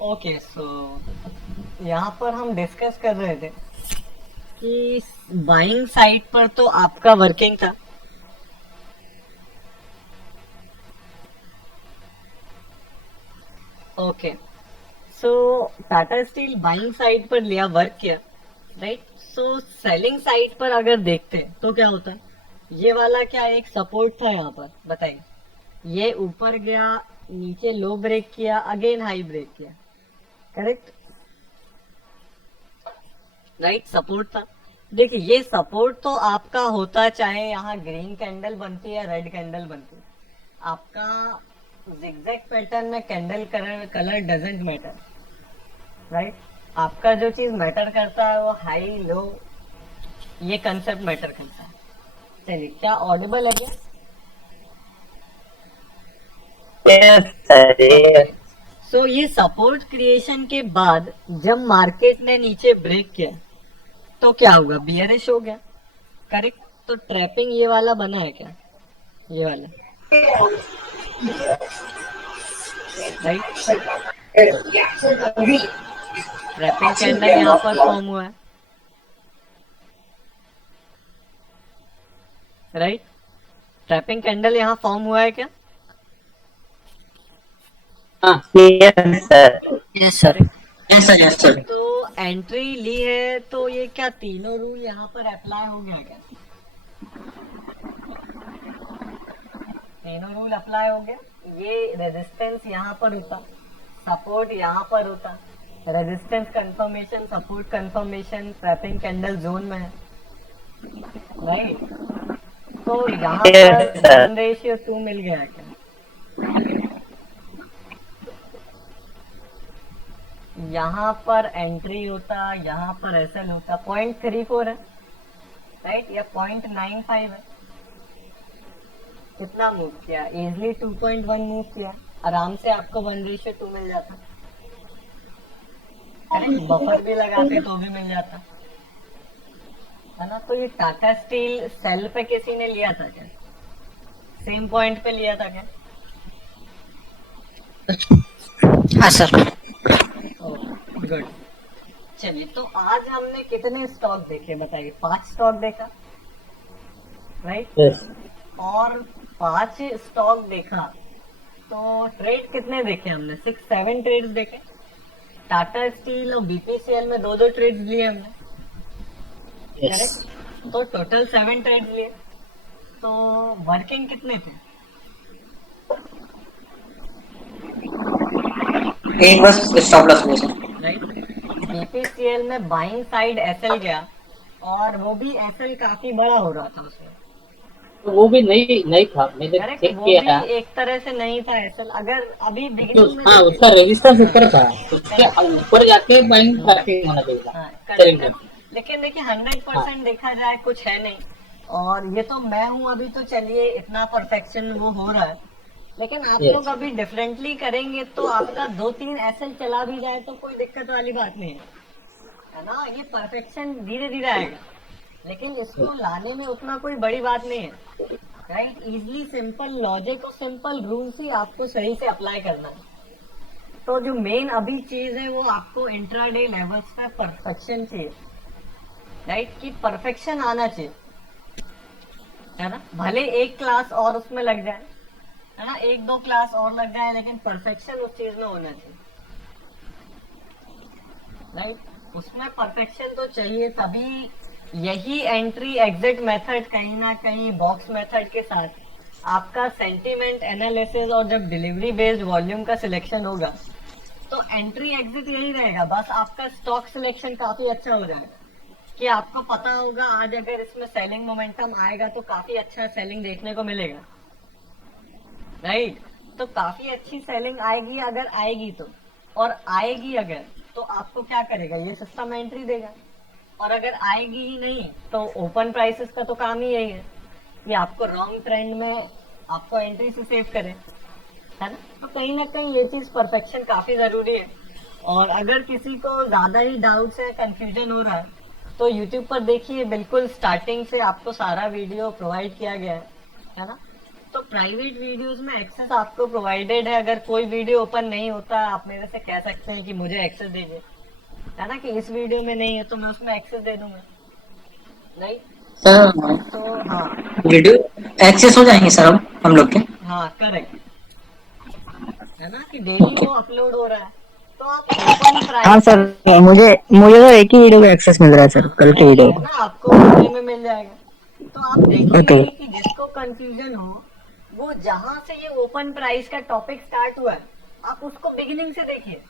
Okay, so यहाँ पर हम डिस्कस कर रहे थे कि बाइंग साइड पर तो आपका वर्किंग था, ओके। सो टाटा स्टील बाइंग साइड पर लिया, वर्क किया, राइट। सो सेलिंग साइड पर अगर देखते हैं तो क्या होता है, ये वाला क्या एक सपोर्ट था यहाँ पर, बताइए। ये ऊपर गया, नीचे लो ब्रेक किया, अगेन हाई ब्रेक किया, करेक्ट, राइट, सपोर्ट था। देखिए ये सपोर्ट तो आपका होता, चाहे यहाँ ग्रीन कैंडल बनती है, रेड कैंडल बनती है, आपका जिगजैग पैटर्न में candle colour doesn't matter, right. आपका जो चीज मैटर करता है वो हाई लो, ये कंसेप्ट मैटर करता है। चलिए, क्या ऑडिबल है क्या? Yes, sir. Yes. सो ये सपोर्ट क्रिएशन के बाद जब मार्केट ने नीचे ब्रेक किया तो क्या हुआ, बियरिश हो गया, करेक्ट। तो ट्रैपिंग ये वाला बना है क्या, ये वाला, राइट। ट्रैपिंग कैंडल यहाँ पर फॉर्म हुआ है, राइट। ट्रैपिंग कैंडल यहाँ फॉर्म हुआ है क्या? हाँ, Yes, sir. Yes sir. yes sir, yes sir. तो एंट्री ली है तो ये क्या तीनों रूल यहाँ पर अप्लाई हो गया क्या? तीनों रूल अप्लाई हो गया। ये रेजिस्टेंस यहाँ पर होता, सपोर्ट यहाँ पर होता, resistance confirmation, support confirmation, trapping candle zone में है, राइट। तो यहाँ Yes, sir. पर रेशियो 2 मिल गया है क्या? यहाँ पर एंट्री होता, यहाँ पर एसएल होता, 0.34 है, राइट, या 0.95 है। कितना मूव किया, इजिली 2.1 मूव किया, आराम से आपको 1:2 मिल जाता, अरे बफर भी लगाते तो भी मिल जाता है ना। तो ये टाटा स्टील सेल पे किसी ने लिया था क्या, सेम पॉइंट पे लिया था क्या? हाँ सर। गुड। चलिए, तो आज हमने कितने स्टॉक देखे बताइए? 5 स्टॉक देखा, राइट। Yes. और 5 स्टॉक देखा तो ट्रेड कितने देखे हमने? 6-7 ट्रेड्स देखे। टाटा स्टील और बीपीसीएल में 2-2 ट्रेड्स लिए हमने, Yes. करेक्ट। तो टोटल 7 ट्रेड्स लिए, तो वर्किंग कितने थे? एक बस स्टॉप लॉस हुआ सर। राइट। बीपीसीएल में बाइंग साइड एसएल गया और वो भी एसएल काफी बड़ा हो रहा था उसमें, तो वो भी नहीं था, मैंने करेक्ट। चेक वो किया। भी एक तरह से नहीं था एसएल, अगर अभी तो बिगिनिंग में हाँ, उसका रेजिस्टेंस ऊपर था, उसके ऊपर जाके बाइंग ट्रैकिंग होना चाहिए था। हाँ, Selling correct। का। लेकिन देखिए 100% देखा जाए कुछ है नहीं, और ये तो मैं हूँ अभी, तो चलिए इतना परफेक्शन वो हो रहा है, लेकिन आप Yes. लोग अभी डिफरेंटली करेंगे तो आपका 2-3 एसएल चला भी जाए तो कोई दिक्कत वाली बात नहीं है ना। ये परफेक्शन धीरे धीरे आएगा, लेकिन इसको लाने में उतना कोई बड़ी बात नहीं है, राइट। इजली सिंपल लॉजिक और सिंपल रूल्स ही आपको सही से अप्लाई करना है। तो जो मेन अभी चीज है वो आपको इंट्राडे लेवल्स पे परफेक्शन चाहिए, राइट, कि परफेक्शन आना चाहिए। है ना, भले एक क्लास और उसमें लग जाए, है ना, एक दो क्लास और लग जाए, लेकिन परफेक्शन उस चीज में होना चाहिए, राइट। उसमें परफेक्शन तो चाहिए, तभी यही एंट्री एग्जिट मेथड कहीं ना कहीं बॉक्स मेथड के साथ आपका सेंटीमेंट एनालिसिस और जब डिलीवरी बेस्ड वॉल्यूम का सिलेक्शन होगा तो एंट्री एग्जिट यही रहेगा, बस आपका स्टॉक सिलेक्शन काफी अच्छा हो जाएगा कि आपको पता होगा आज अगर इसमें सेलिंग मोमेंटम आएगा तो काफी अच्छा सेलिंग देखने को मिलेगा, राइट। तो काफी अच्छी सेलिंग आएगी अगर आएगी तो, और आएगी अगर तो आपको क्या करेगा, ये सिस्टम एंट्री देगा, और अगर आएगी ही नहीं तो ओपन प्राइसेस का तो काम ही यही है कि आपको रॉन्ग ट्रेंड में आपको एंट्री से सेव करे, है ना। तो कहीं ना कहीं ये चीज परफेक्शन काफी जरूरी है। और अगर किसी को ज्यादा ही डाउट्स है, कंफ्यूजन हो रहा है, तो यूट्यूब पर देखिए बिल्कुल स्टार्टिंग से आपको सारा वीडियो प्रोवाइड किया गया है ना। तो प्राइवेट वीडियोस में एक्सेस आपको प्रोवाइडेड है, अगर कोई वीडियो ओपन नहीं होता आप मेरे से कह सकते हैं कि मुझे एक्सेस दीजिए, है ना, कि इस वीडियो में नहीं है तो मैं उसमें एक्सेस दे दूंगा, राइट। सर तो हाँ, वीडियो एक्सेस हो जाएंगे सर अब हम लोग के? हाँ करेक्ट, है ना, कि डेली वो अपलोड हो रहा है तो आप ओपन हाँ प्राइस, सर, मुझे मुझे तो एक ही वीडियो का एक्सेस मिल रहा है सर, कल के वीडियो है ना, आपको हफ्ते में मिल जाएगा। तो आप का। ओके। देखेंगे कि जिसको कंफ्यूजन हो वो जहां से ये ओपन प्राइस का टॉपिक स्टार्ट हुआ है आप उसको बिगिनिंग से देखिए,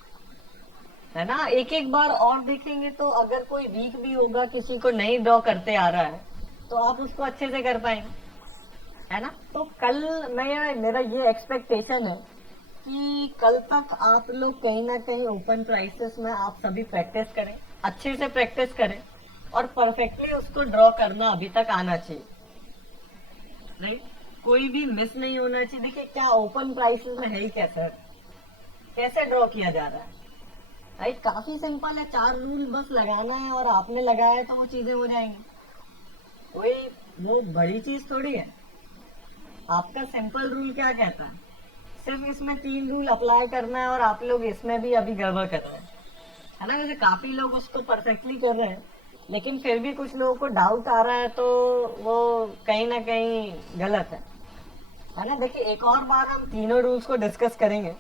है ना। एक एक बार और देखेंगे तो अगर कोई वीक भी होगा, किसी को नहीं ड्रॉ करते आ रहा है, तो आप उसको अच्छे से कर पाएंगे, है ना। तो कल मेरा ये एक्सपेक्टेशन है कि कल तक आप लोग कहीं ना कहीं ओपन प्राइसेस में आप सभी प्रैक्टिस करें, अच्छे से प्रैक्टिस करें, और परफेक्टली उसको ड्रॉ करना अभी तक आना चाहिए, राइट। कोई भी मिस नहीं होना चाहिए। देखिए क्या ओपन प्राइसेस में है ही क्या सर, कैसे ड्रॉ किया जा रहा है, राइट। काफी सिंपल है, 4 रूल बस लगाना है और आपने लगाया तो वो चीजें हो जाएंगी, कोई वो बड़ी चीज थोड़ी है। आपका सिंपल रूल क्या कहता है, सिर्फ इसमें 3 रूल अप्लाई करना है और आप लोग इसमें भी अभी गड़बड़ कर रहे हैं, है ना। जैसे काफी लोग उसको परफेक्टली कर रहे हैं लेकिन फिर भी कुछ लोगों को डाउट आ रहा है, तो वो कहीं ना कहीं गलत है ना। देखिए एक और बार हम तीनों रूल्स को डिस्कस करेंगे,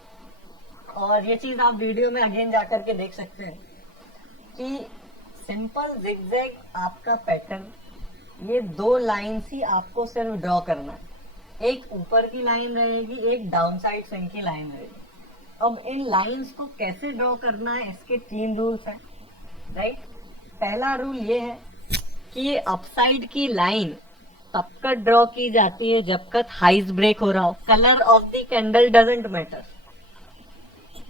और ये चीज आप वीडियो में अगेन जाकर के देख सकते हैं कि सिंपल जिगजैग आपका पैटर्न, ये 2 लाइन्स ही आपको सिर्फ ड्रॉ करना है, एक ऊपर की लाइन रहेगी, एक डाउन साइड स्विंग की लाइन रहेगी। अब इन लाइंस को कैसे ड्रॉ करना है, इसके 3 रूल्स हैं, राइट। पहला रूल ये है कि अपसाइड की लाइन तब तक ड्रॉ की जाती है जब तक हाइज ब्रेक हो रहा हो, colour of the candle doesn't matter,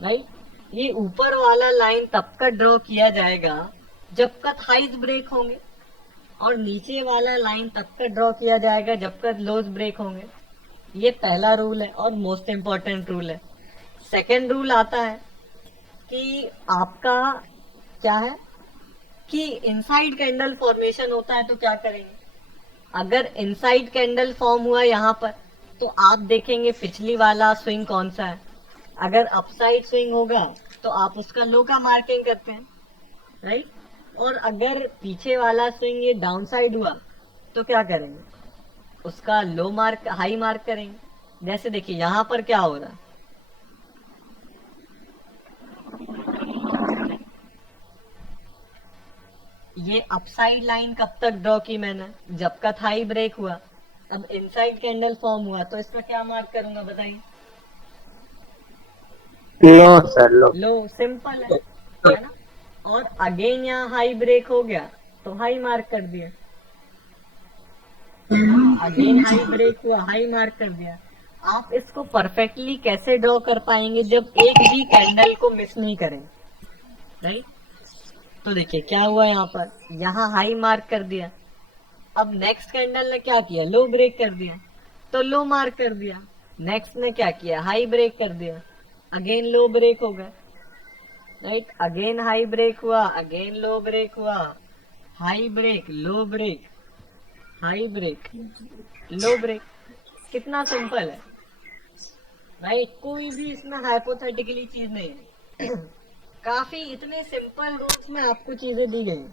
right. ये ऊपर वाला लाइन तब तक ड्रॉ किया जाएगा जब तक हाइज ब्रेक होंगे, और नीचे वाला लाइन तब तक ड्रॉ किया जाएगा जब तक लोज ब्रेक होंगे। ये पहला रूल है और मोस्ट इम्पोर्टेंट रूल है। सेकेंड रूल आता है कि आपका क्या है कि इनसाइड कैंडल फॉर्मेशन होता है तो क्या करेंगे, अगर इनसाइड कैंडल फॉर्म हुआ यहाँ पर तो आप देखेंगे पिछली वाला स्विंग कौन सा है, अगर अपसाइड स्विंग होगा तो आप उसका लो का मार्किंग करते हैं, राइट। और अगर पीछे वाला स्विंग ये डाउन साइड हुआ तो क्या करेंगे, उसका लो मार्क हाई मार्क करेंगे। जैसे देखिए यहाँ पर क्या हो रहा है, ये अपसाइड लाइन कब तक ड्रॉ की मैंने, जब का हाई ब्रेक हुआ। अब इनसाइड कैंडल फॉर्म हुआ तो इसमें क्या मार्क करूंगा बताइए, लो सर लो। लो, सिंपल है ना। और अगेन यहाँ हाई ब्रेक हो गया तो हाई मार्क कर दिया, अगेन हाई ब्रेक हुआ हाई मार्क कर दिया। आप इसको परफेक्टली कैसे ड्रॉ कर पाएंगे, जब एक भी कैंडल को मिस नहीं करेंगे, राइट। तो देखिए क्या हुआ, यहाँ पर यहाँ हाई मार्क कर दिया, अब नेक्स्ट कैंडल ने क्या किया, लो ब्रेक कर दिया तो लो मार्क कर दिया, नेक्स्ट ने क्या किया, हाई ब्रेक कर दिया, अगेन लो ब्रेक हो गया, राइट। अगेन हाई ब्रेक हुआ, अगेन लो ब्रेक हुआ, हाई ब्रेक, लो ब्रेक, हाई ब्रेक, लो ब्रेक। कितना सिंपल है, राइट। कोई भी इसमें हाइपोथेटिकली चीज नहीं है काफी इतने सिंपल रूल्स में आपको चीजें दी गई।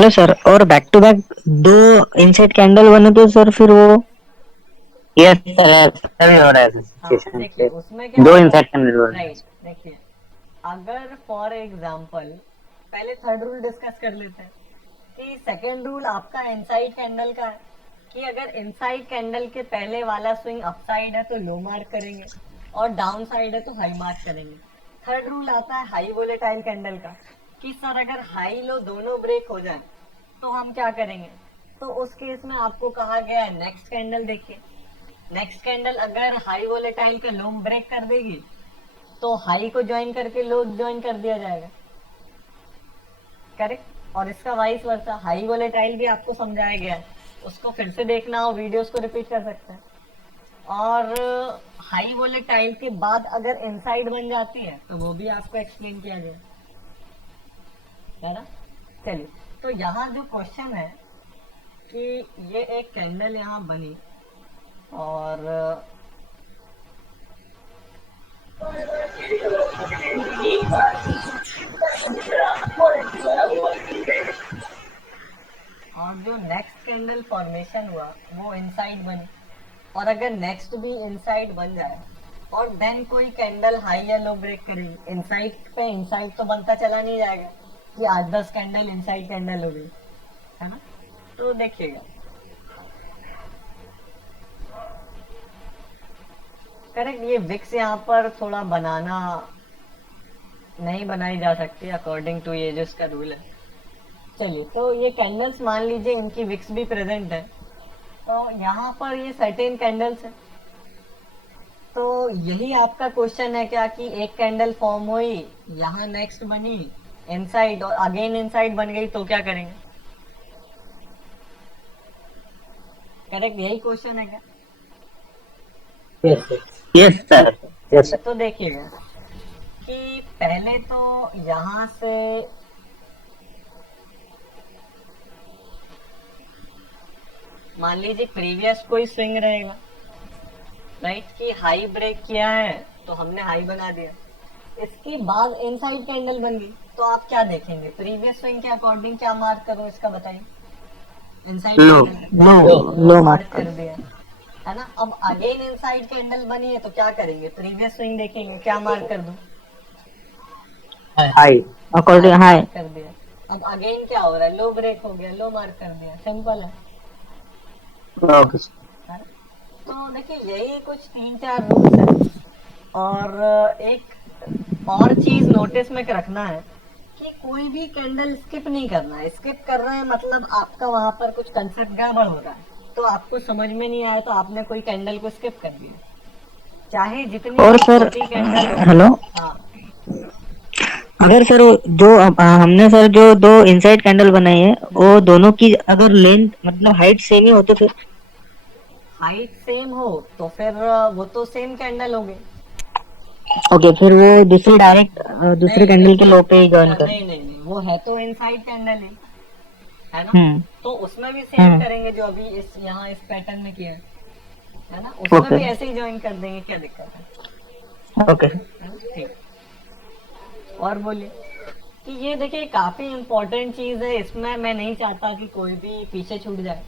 हेलो सर, और बैक टू बैक दो इनसाइड कैंडल बने तो सर फिर वो यस सर, सभी हो रहा है हाँ सिचुएशन देखिए उसमें क्या दो होता इनसाइड है। कैंडल हो रहे हैं। राइट, देखिए अगर फॉर एग्जांपल पहले थर्ड रूल डिस्कस कर लेते हैं कि सेकंड रूल आपका इनसाइड कैंडल का है कि अगर इनसाइड कैंडल के पहले वाला स्विंग अपसाइड है तो लो मार्क करेंगे और डाउन साइड है तो हाई मार्क करेंगे। थर्ड रूल आता है हाई वोलेटाइल कैंडल का कि सर अगर हाई लो दोनों ब्रेक हो जाए तो हम क्या करेंगे। तो उस केस में आपको कहा गया है नेक्स्ट कैंडल देखिए, नेक्स्ट कैंडल अगर हाई वोलेटाइल का लो ब्रेक कर देगी तो हाई को ज्वाइन करके लो ज्वाइन कर दिया जाएगा, करेक्ट। और इसका वाइस वर्सा, हाई वोलेटाइल भी आपको समझाया गया है, उसको फिर से देखना हो वीडियोस को रिपीट कर सकते हैं। और हाई वोलेटाइल के बाद अगर इनसाइड बन जाती है तो वो भी आपको एक्सप्लेन किया गया है ना। चलिए, तो यहाँ जो क्वेश्चन है कि ये एक कैंडल यहाँ बनी और जो नेक्स्ट कैंडल फॉर्मेशन हुआ वो इनसाइड बनी और अगर नेक्स्ट भी इनसाइड बन जाए और देन कोई कैंडल हाई या लो ब्रेक करेगी, इनसाइड पे इनसाइड तो बनता चला नहीं जाएगा कि 8-10 कैंडल इनसाइड कैंडल हो गई, है ना। तो देखिएगा करेक्ट, ये विक्स यहाँ पर थोड़ा बनाना नहीं बनाई जा सकती अकॉर्डिंग टू ये जो इसका रूल है। चलिए, तो ये कैंडल्स मान लीजिए इनकी विक्स भी प्रेजेंट है, तो यहाँ पर ये सर्टेन कैंडल्स है। तो यही आपका क्वेश्चन है क्या कि एक कैंडल फॉर्म हुई, यहाँ नेक्स्ट बनी इनसाइड और अगेन इनसाइड बन गई तो क्या करेंगे, करेक्ट यही क्वेश्चन है क्या। Yes sir, yes sir. तो देखिएगा कि पहले तो यहाँ से मान लीजिए प्रीवियस कोई स्विंग रहेगा, राइट, कि हाई ब्रेक किया है तो हमने हाई बना दिया, इसके बाद इनसाइड कैंडल बन गई तो आप क्या देखेंगे, प्रीवियस स्विंग के अकॉर्डिंग क्या मार्क करो इसका बताइए। इनसाइड लो लो मार्क कर दिया है ना। अब अगेन इनसाइड कैंडल बनी है तो क्या करेंगे, प्रीवियस स्विंग देखेंगे, क्या मार्क कर दूं, हाई अकॉर्डिंग हाई कर दिया। अब अगेन क्या हो रहा है, लो ब्रेक हो गया, लो मार्क कर दिया, सिंपल है। Okay sir. तो देखिए यही कुछ 3-4 रूल्स है। और एक और चीज नोटिस में रखना है कि कोई भी कैंडल स्किप नहीं करना है। स्किप कर रहे हैं मतलब आपका वहां पर कुछ कंसेप्ट गड़बड़ हो रहा है, तो आपको समझ में नहीं आया तो आपने कोई कैंडल को स्किप कर दिया, चाहे जितनी और सर छोटी कैंडल हो। हेलो, हाँ अगर सर जो हमने सर जो दो इनसाइड कैंडल बनाई है वो दोनों की अगर लेंथ मतलब हाइट सेम ही हो तो फिर हाइट सेम हो तो फिर वो तो सेम कैंडल हो गई। ओके, फिर वो दूसरी डायरेक्ट दूसरे कैंडल के लो पे ही ज्वाइन कर। नहीं, वो है तो इनसाइड कैंडल है ना। तो उसमें भी सेम करेंगे जो अभी इस यहाँ इस पैटर्न में किया है ना, उसमें भी ऐसे ही ज्वाइन कर देंगे, क्या दिक्कत है। ओके ठीक, और बोलिए कि ये देखिए काफी इम्पोर्टेंट चीज है, इसमें मैं नहीं चाहता कि कोई भी पीछे छूट जाए,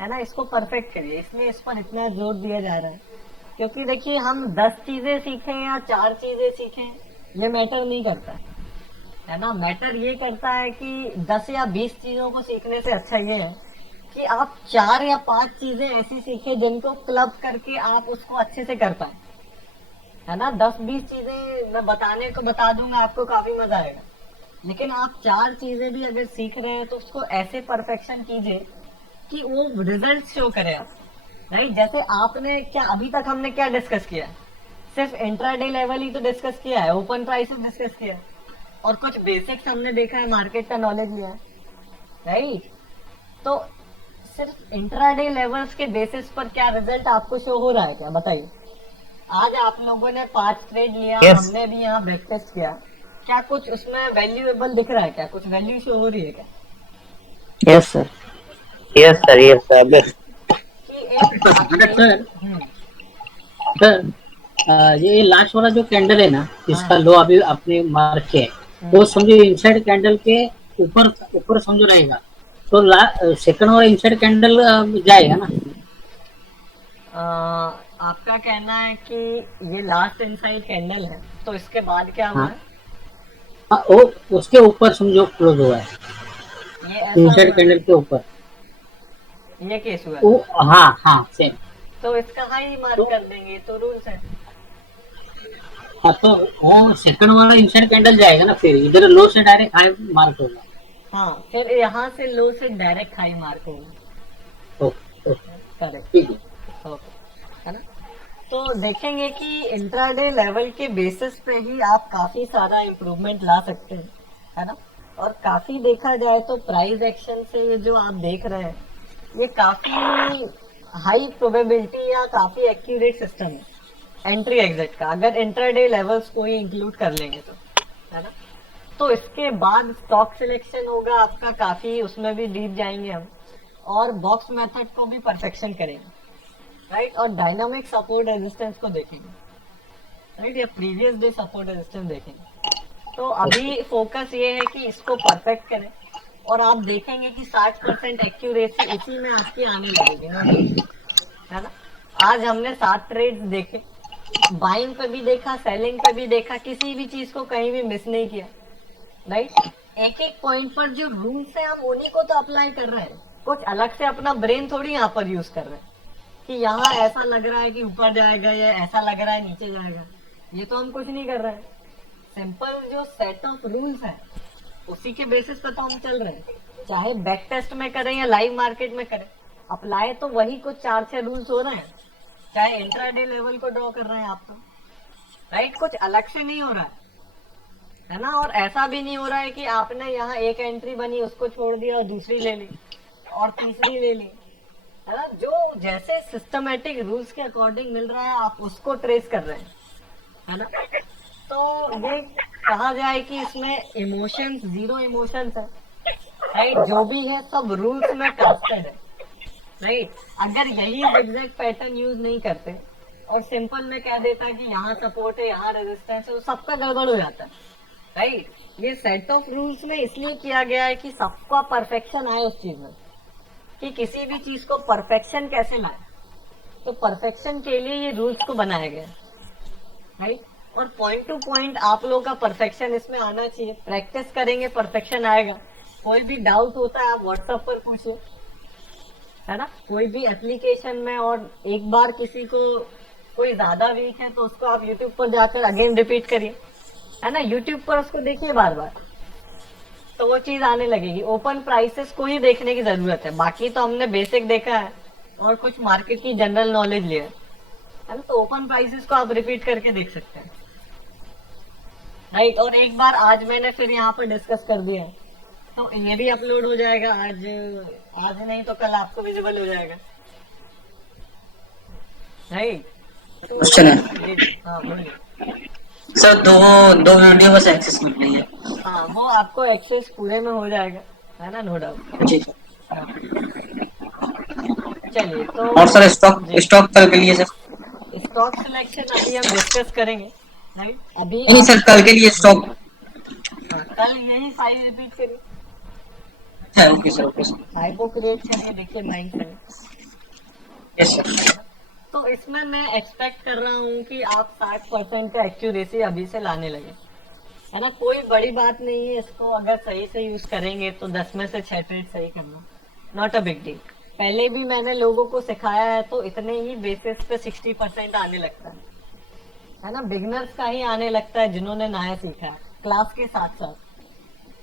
है ना। इसको परफेक्ट करिए, इसलिए इस पर इतना जोर दिया जा रहा है क्योंकि देखिए हम 10 चीजें सीखें या 4 चीजें सीखें ये मैटर नहीं करता है ना। मैटर ये करता है कि 10 या 20 चीजों को सीखने से अच्छा ये है कि आप 4 या 5 चीजें ऐसी सीखें जिनको क्लब करके आप उसको अच्छे से कर पाए, है ना। 10-20 चीजें मैं बताने को बता दूंगा, आपको काफी मजा आएगा, लेकिन आप 4 चीजें भी अगर सीख रहे हैं तो उसको ऐसे परफेक्शन कीजिए कि वो रिजल्ट शो करे आप, राइट। जैसे आपने क्या अभी तक हमने क्या डिस्कस किया है, सिर्फ इंट्राडे लेवल ही तो डिस्कस किया है, ओपन प्राइस डिस्कस किया है और कुछ बेसिक्स हमने देखा है, मार्केट का नॉलेज लिया है, राइट। तो सिर्फ इंट्राडे लेवल्स के बेसिस पर क्या रिजल्ट आपको शो हो रहा है क्या, बताइए। आज आप लोगों ने 5 ट्रेड लिया, हमने भी यहाँ ब्रेक टेस्ट किया, क्या कुछ उसमें वैल्यूएबल दिख रहा है, क्या कुछ वैल्यू शो हो रही है क्या। Yes sir, yes sir, yes sir. Sir ये लास्ट वाला जो कैंडल है ना, इसका लो अभी आपने मार्क किया है, वो समझो इनसाइड कैंडल के ऊपर ऊपर समझो रहेगा तो सेकंड वाला इनसाइड कैंडल जाएगा ना। आपका कहना है कि ये लास्ट इनसाइड कैंडल है, तो इसके बाद क्या हुआ हाँ, है? हाँ वो उसके ऊपर समझो क्लोज हुआ है, ये ऐसा इनसाइड हुआ कैंडल के ऊपर। है, ये केस हुआ है, वो हाँ हाँ सेम। तो इसका हाई मार्क तो कर देंगे, तो रूल्स है। हाँ तो वो सेकंड वाला इनसाइड कैंडल जाएगा ना, फिर इधर लो से डायरेक्ट हाई मार्क होगा। हाँ, फिर यहाँ से लो से डायरेक्ट हाई मार्क होगा। Okay okay, correct. ठीक है। ओके, है ना? तो देखेंगे कि इंट्राडे लेवल के बेसिस पे ही आप काफी सारा इम्प्रूवमेंट ला सकते हैं, है ना? और काफी देखा जाए तो प्राइस एक्शन से ये जो आप देख रहे हैं, ये काफी हाई प्रोबेबिलिटी या काफी एक्यूरेट सिस्टम है एंट्री एग्जिट का, अगर इंट्राडे लेवल्स को ही इंक्लूड कर लेंगे तो, है ना? तो इसके बाद स्टॉक सिलेक्शन होगा आपका, काफी उसमें भी डीप जाएंगे हम, और बॉक्स मेथड को भी परफेक्शन करेंगे, राइट? और डायनामिक सपोर्ट रेजिस्टेंस को देखेंगे, राइट? या प्रीवियस डे सपोर्ट रेजिस्टेंस देखेंगे। तो अभी फोकस ये है कि इसको परफेक्ट करें, और आप देखेंगे कि 60% एक्यूरेसी इसी में आपकी आने लगेगी ना, है ना? आज हमने 7 ट्रेड्स देखे, बाइंग पे भी देखा, सेलिंग पे भी देखा, किसी भी चीज को कहीं भी मिस नहीं किया, राइट? एक एक पॉइंट पर जो रूल्स है हम उन्हीं को तो अप्लाई कर रहे हैं, कुछ अलग से अपना ब्रेन थोड़ी यहाँ पर यूज कर रहे हैं कि यहाँ ऐसा लग रहा है कि ऊपर जाएगा या ऐसा लग रहा है नीचे जाएगा, ये तो हम कुछ नहीं कर रहे हैं। सिंपल जो सेट ऑफ रूल्स है उसी के बेसिस पे तो हम चल रहे हैं, चाहे बैक टेस्ट में करें या लाइव मार्केट में करें, अप्लाई तो वही कुछ 4-6 रूल्स हो रहे हैं, चाहे इंट्राडे लेवल को ड्रॉ कर रहे हैं आप तो, राइट? कुछ अलग से नहीं हो रहा है ना? और ऐसा भी नहीं हो रहा है कि आपने यहाँ एक एंट्री बनी उसको छोड़ दिया और दूसरी ले ली और तीसरी ले ली, है ना? जो जैसे सिस्टमेटिक रूल्स के अकॉर्डिंग मिल रहा है आप उसको ट्रेस कर रहे हैं, है ना? तो ये कहा जाए कि इसमें इमोशंस, जीरो इमोशंस है, राइट? जो भी है सब रूल्स में कास्टेड है, राइट? अगर यही एग्जैक्ट पैटर्न यूज नहीं करते और सिंपल में कह देता कि यहाँ सपोर्ट है यहाँ रेजिस्टेंस है, तो सबका गड़बड़ हो जाता है, राइट? ये सेट ऑफ रूल्स में इसलिए किया गया है कि सबका परफेक्शन आए उस चीज में, कि किसी भी चीज को परफेक्शन कैसे लाए, तो परफेक्शन के लिए ये रूल्स को बनाया गया है, राइट? और पॉइंट टू पॉइंट आप लोगों का परफेक्शन इसमें आना चाहिए, प्रैक्टिस करेंगे परफेक्शन आएगा। कोई भी डाउट होता है आप व्हाट्सएप पर पूछिए, है ना? कोई भी एप्लीकेशन में, और एक बार किसी को कोई ज्यादा वीक है तो उसको आप यूट्यूब पर जाकर अगेन रिपीट करिए, है ना? यूट्यूब पर उसको देखिए बार बार, तो वो चीज आने लगेगी। ओपन प्राइसेस को ही देखने की जरूरत है, बाकी तो हमने बेसिक देखा है और कुछ मार्केट की जनरल नॉलेज लिया है ना? तो ओपन प्राइसेस को आप रिपीट करके देख सकते हैं, राइट? और एक बार आज मैंने फिर यहाँ पर डिस्कस कर दिया है, तो ये भी अपलोड हो जाएगा आज, आज नहीं तो कल आपको विजिबल हो जाएगा, राइट? तो क्वेश्चन है हाँ बोलिए। सर, दो दो वीडियो बस एक्सेस मिल रही है। हाँ, वो आपको एक्सेस पूरे में हो जाएगा, है ना? No doubt. जी। चलिए, तो और सर स्टॉक स्टॉक कल के लिए सर? स्टॉक सिलेक्शन अभी हम डिस्कस करेंगे, राइट? अभी नहीं सर, कल के लिए स्टॉक। हाँ, कल यही फाइल रिपीट करिए, okay sir, okay sir. Hypo create करिए, देखिए माइंड से। Yes sir. तो इसमें मैं एक्सपेक्ट कर रहा हूँ कि आप 60% का एक्यूरेसी अभी से लाने लगे, है ना? कोई बड़ी बात नहीं है, इसको अगर सही से यूज करेंगे तो 10 में से 6 ट्रेड सही करना, नॉट अ बिग डील। पहले भी मैंने लोगों को सिखाया है, तो इतने ही बेसिस पे 60% आने लगता है ना? बिगनर्स का ही आने लगता है जिन्होंने नया सीखा है क्लास के साथ साथ,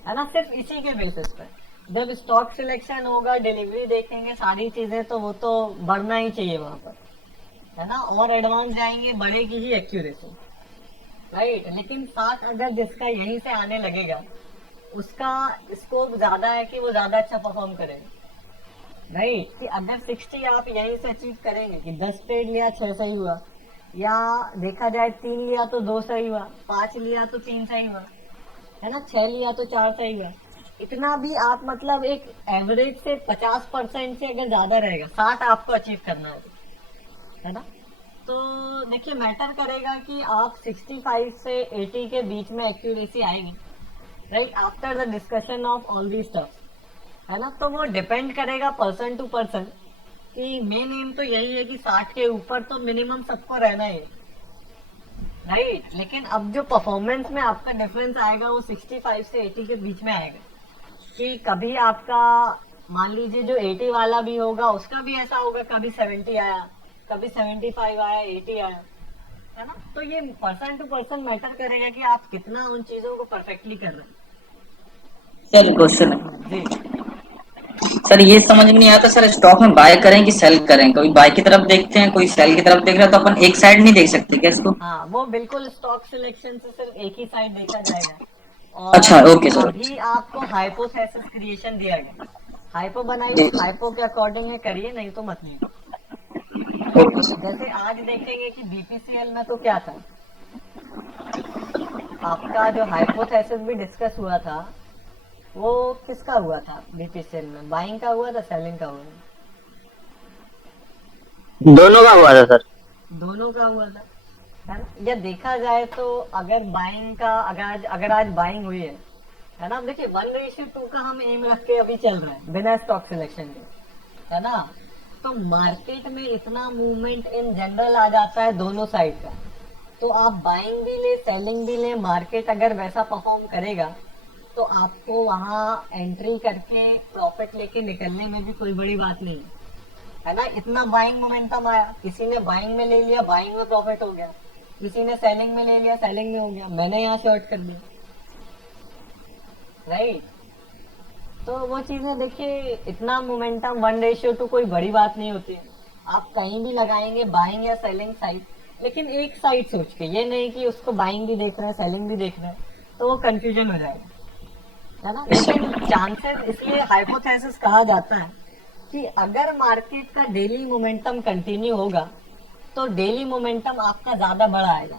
है ना? सिर्फ इसी के बेसिस पे जब स्टॉक सिलेक्शन होगा, डिलीवरी देखेंगे, सारी चीजें, तो वो तो बढ़ना ही चाहिए वहां पर, है ना? और एडवांस जाएंगे, बढ़ेगी ही एक्यूरेसी, राइट? लेकिन 60 अगर जिसका यहीं से आने लगेगा, उसका स्कोप ज्यादा है कि वो ज्यादा अच्छा परफॉर्म करेगा, राइट? कि अगर 60 आप यहीं से अचीव करेंगे कि 10 ट्रेड लिया 6 सही हुआ, या देखा जाए 3 लिया तो 2 सही हुआ, 5 लिया तो 3 सही हुआ, है ना? 6 लिया तो 4 सही हुआ, इतना भी आप मतलब एक एवरेज से 50% से अगर ज्यादा रहेगा, 60 आपको अचीव करना है ना? तो देखिए, मैटर करेगा कि आप 65 से 80 के बीच में एक्यूरेसी आएगी, right, after the discussion of all the stuff, है ना। तो वो डिपेंड करेगा पर्सन टू पर्सन कि मेन एम तो यही है कि 60 के ऊपर तो मिनिमम सबको रहना है, राइट। लेकिन अब जो परफॉर्मेंस में आपका डिफरेंस आएगा वो 65 से 80 के बीच में आएगा, कि कभी आपका मान लीजिए जो 80 वाला भी होगा उसका भी ऐसा होगा, कभी 70 आया, कभी 75 आया, 80 आया, है ना। तो ये पर्सन टू पर्सन मैटर करेगा कि आप कितना उन चीजों को परफेक्टली कर रहे हैं। सर क्वेश्चन है जी सर, ये समझ में नहीं आता सर, स्टॉक में बाय करें कि सेल करें? कोई बाय की तरफ देखते हैं, कोई सेल की तरफ देख रहा है, तो अपन एक साइड नहीं देख सकते क्या इसको? हाँ, वो बिल्कुल स्टॉक सिलेक्शन से सिर्फ एक ही साइड देखा जाएगा। और अच्छा, ओके सर। अभी आपको हाइपोथेसिस क्रिएशन दिया गया, हाइपो बनाइए, हाइपो के अकॉर्डिंग है करिए, नहीं तो मत नहीं। Okay sir. जैसे आज देखेंगे कि बीपीसीएल में तो क्या था, आपका जो हाइपोथेसिस भी डिस्कस हुआ था वो किसका हुआ था बीपीसीएल में, बाइंग का हुआ था, सेलिंग का हुआ था? दोनों का हुआ था सर। दोनों का हुआ था, है ना। या देखा जाए तो अगर बाइंग का अगर आज बाइंग हुई है ना। देखिए 1:2 का हम एम रख के अभी चल रहे हैं बिना स्टॉक सिलेक्शन के, है ना। तो मार्केट में इतना मूवमेंट इन जनरल आ जाता है दोनों साइड का, तो आप बाइंग भी ले सेलिंग भी ले, मार्केट अगर वैसा परफॉर्म करेगा तो आपको वहां एंट्री करके प्रॉफिट लेके निकलने में भी कोई बड़ी बात नहीं है ना। इतना बाइंग मोमेंटम आया, किसी ने बाइंग में ले लिया, बाइंग में प्रॉफिट हो गया, किसी ने सेलिंग में ले लिया, सेलिंग में हो गया, मैंने यहाँ शॉर्ट कर दिया, राइट। तो वो चीजें देखिए, इतना मोमेंटम 1:2 कोई बड़ी बात नहीं होती है। आप कहीं भी लगाएंगे बाइंग या सेलिंग साइड, लेकिन एक साइड सोच के, ये नहीं कि उसको बाइंग भी देख रहे हैं सेलिंग भी देख रहे हैं, तो वो कंफ्यूजन हो जाएगा, है ना। लेकिन चांसेस, इसलिए हाइपोथेसिस कहा जाता है कि अगर मार्केट का डेली मोमेंटम कंटिन्यू होगा तो डेली मोमेंटम आपका ज्यादा बड़ा आएगा,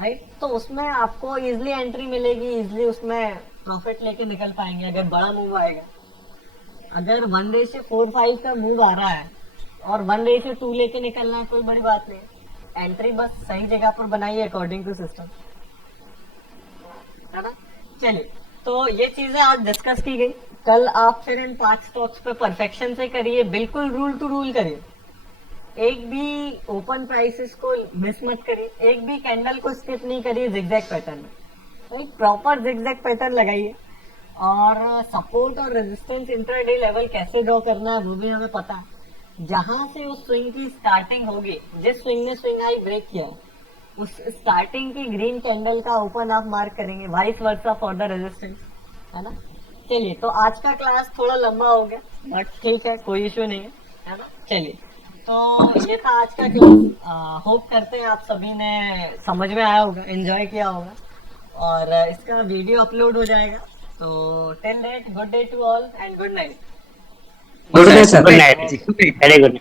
राइट। तो उसमें आपको इजिली एंट्री मिलेगी, इजिली उसमें प्रॉफिट लेके निकल पाएंगे अगर बड़ा मूव आएगा। अगर 1:4-5 का मूव आ रहा है और 1:2 लेके निकलना है, कोई बड़ी बात नहीं, एंट्री बस सही जगह पर बनाइए अकॉर्डिंग टू सिस्टम, है ना। चलिए, तो ये चीजें आज डिस्कस की गई। कल आप फिर इन 5 स्टॉक्स पे परफेक्शन से करिए, बिल्कुल रूल टू रूल करिए, एक भी ओपन प्राइसेस को मिस मत करिए, एक भी कैंडल को स्किप नहीं करिए जिगजैग पैटर्न में, राइट। प्रॉपर जिगजैग पैटर्न लगाइए, और सपोर्ट और रेजिस्टेंस इंट्राडे लेवल कैसे ड्रॉ करना है वो भी हमें पता है। जहां से उस स्विंग की स्टार्टिंग होगी, जिस स्विंग ने स्विंग हाई ब्रेक किया है, उस स्टार्टिंग की ग्रीन कैंडल का ओपन आप मार्क करेंगे, vice versa for the resistance, है ना। चलिए, तो आज का क्लास थोड़ा लंबा हो गया, बट ठीक है, कोई इशू नहीं है ना। चलिए, तो ये था आज का क्लास। होप करते हैं आप सभी ने समझ में आया होगा, एंजॉय किया होगा, और इसका वीडियो अपलोड हो जाएगा। तो till that, good day to all and good night. Good day sir. Good night, very good.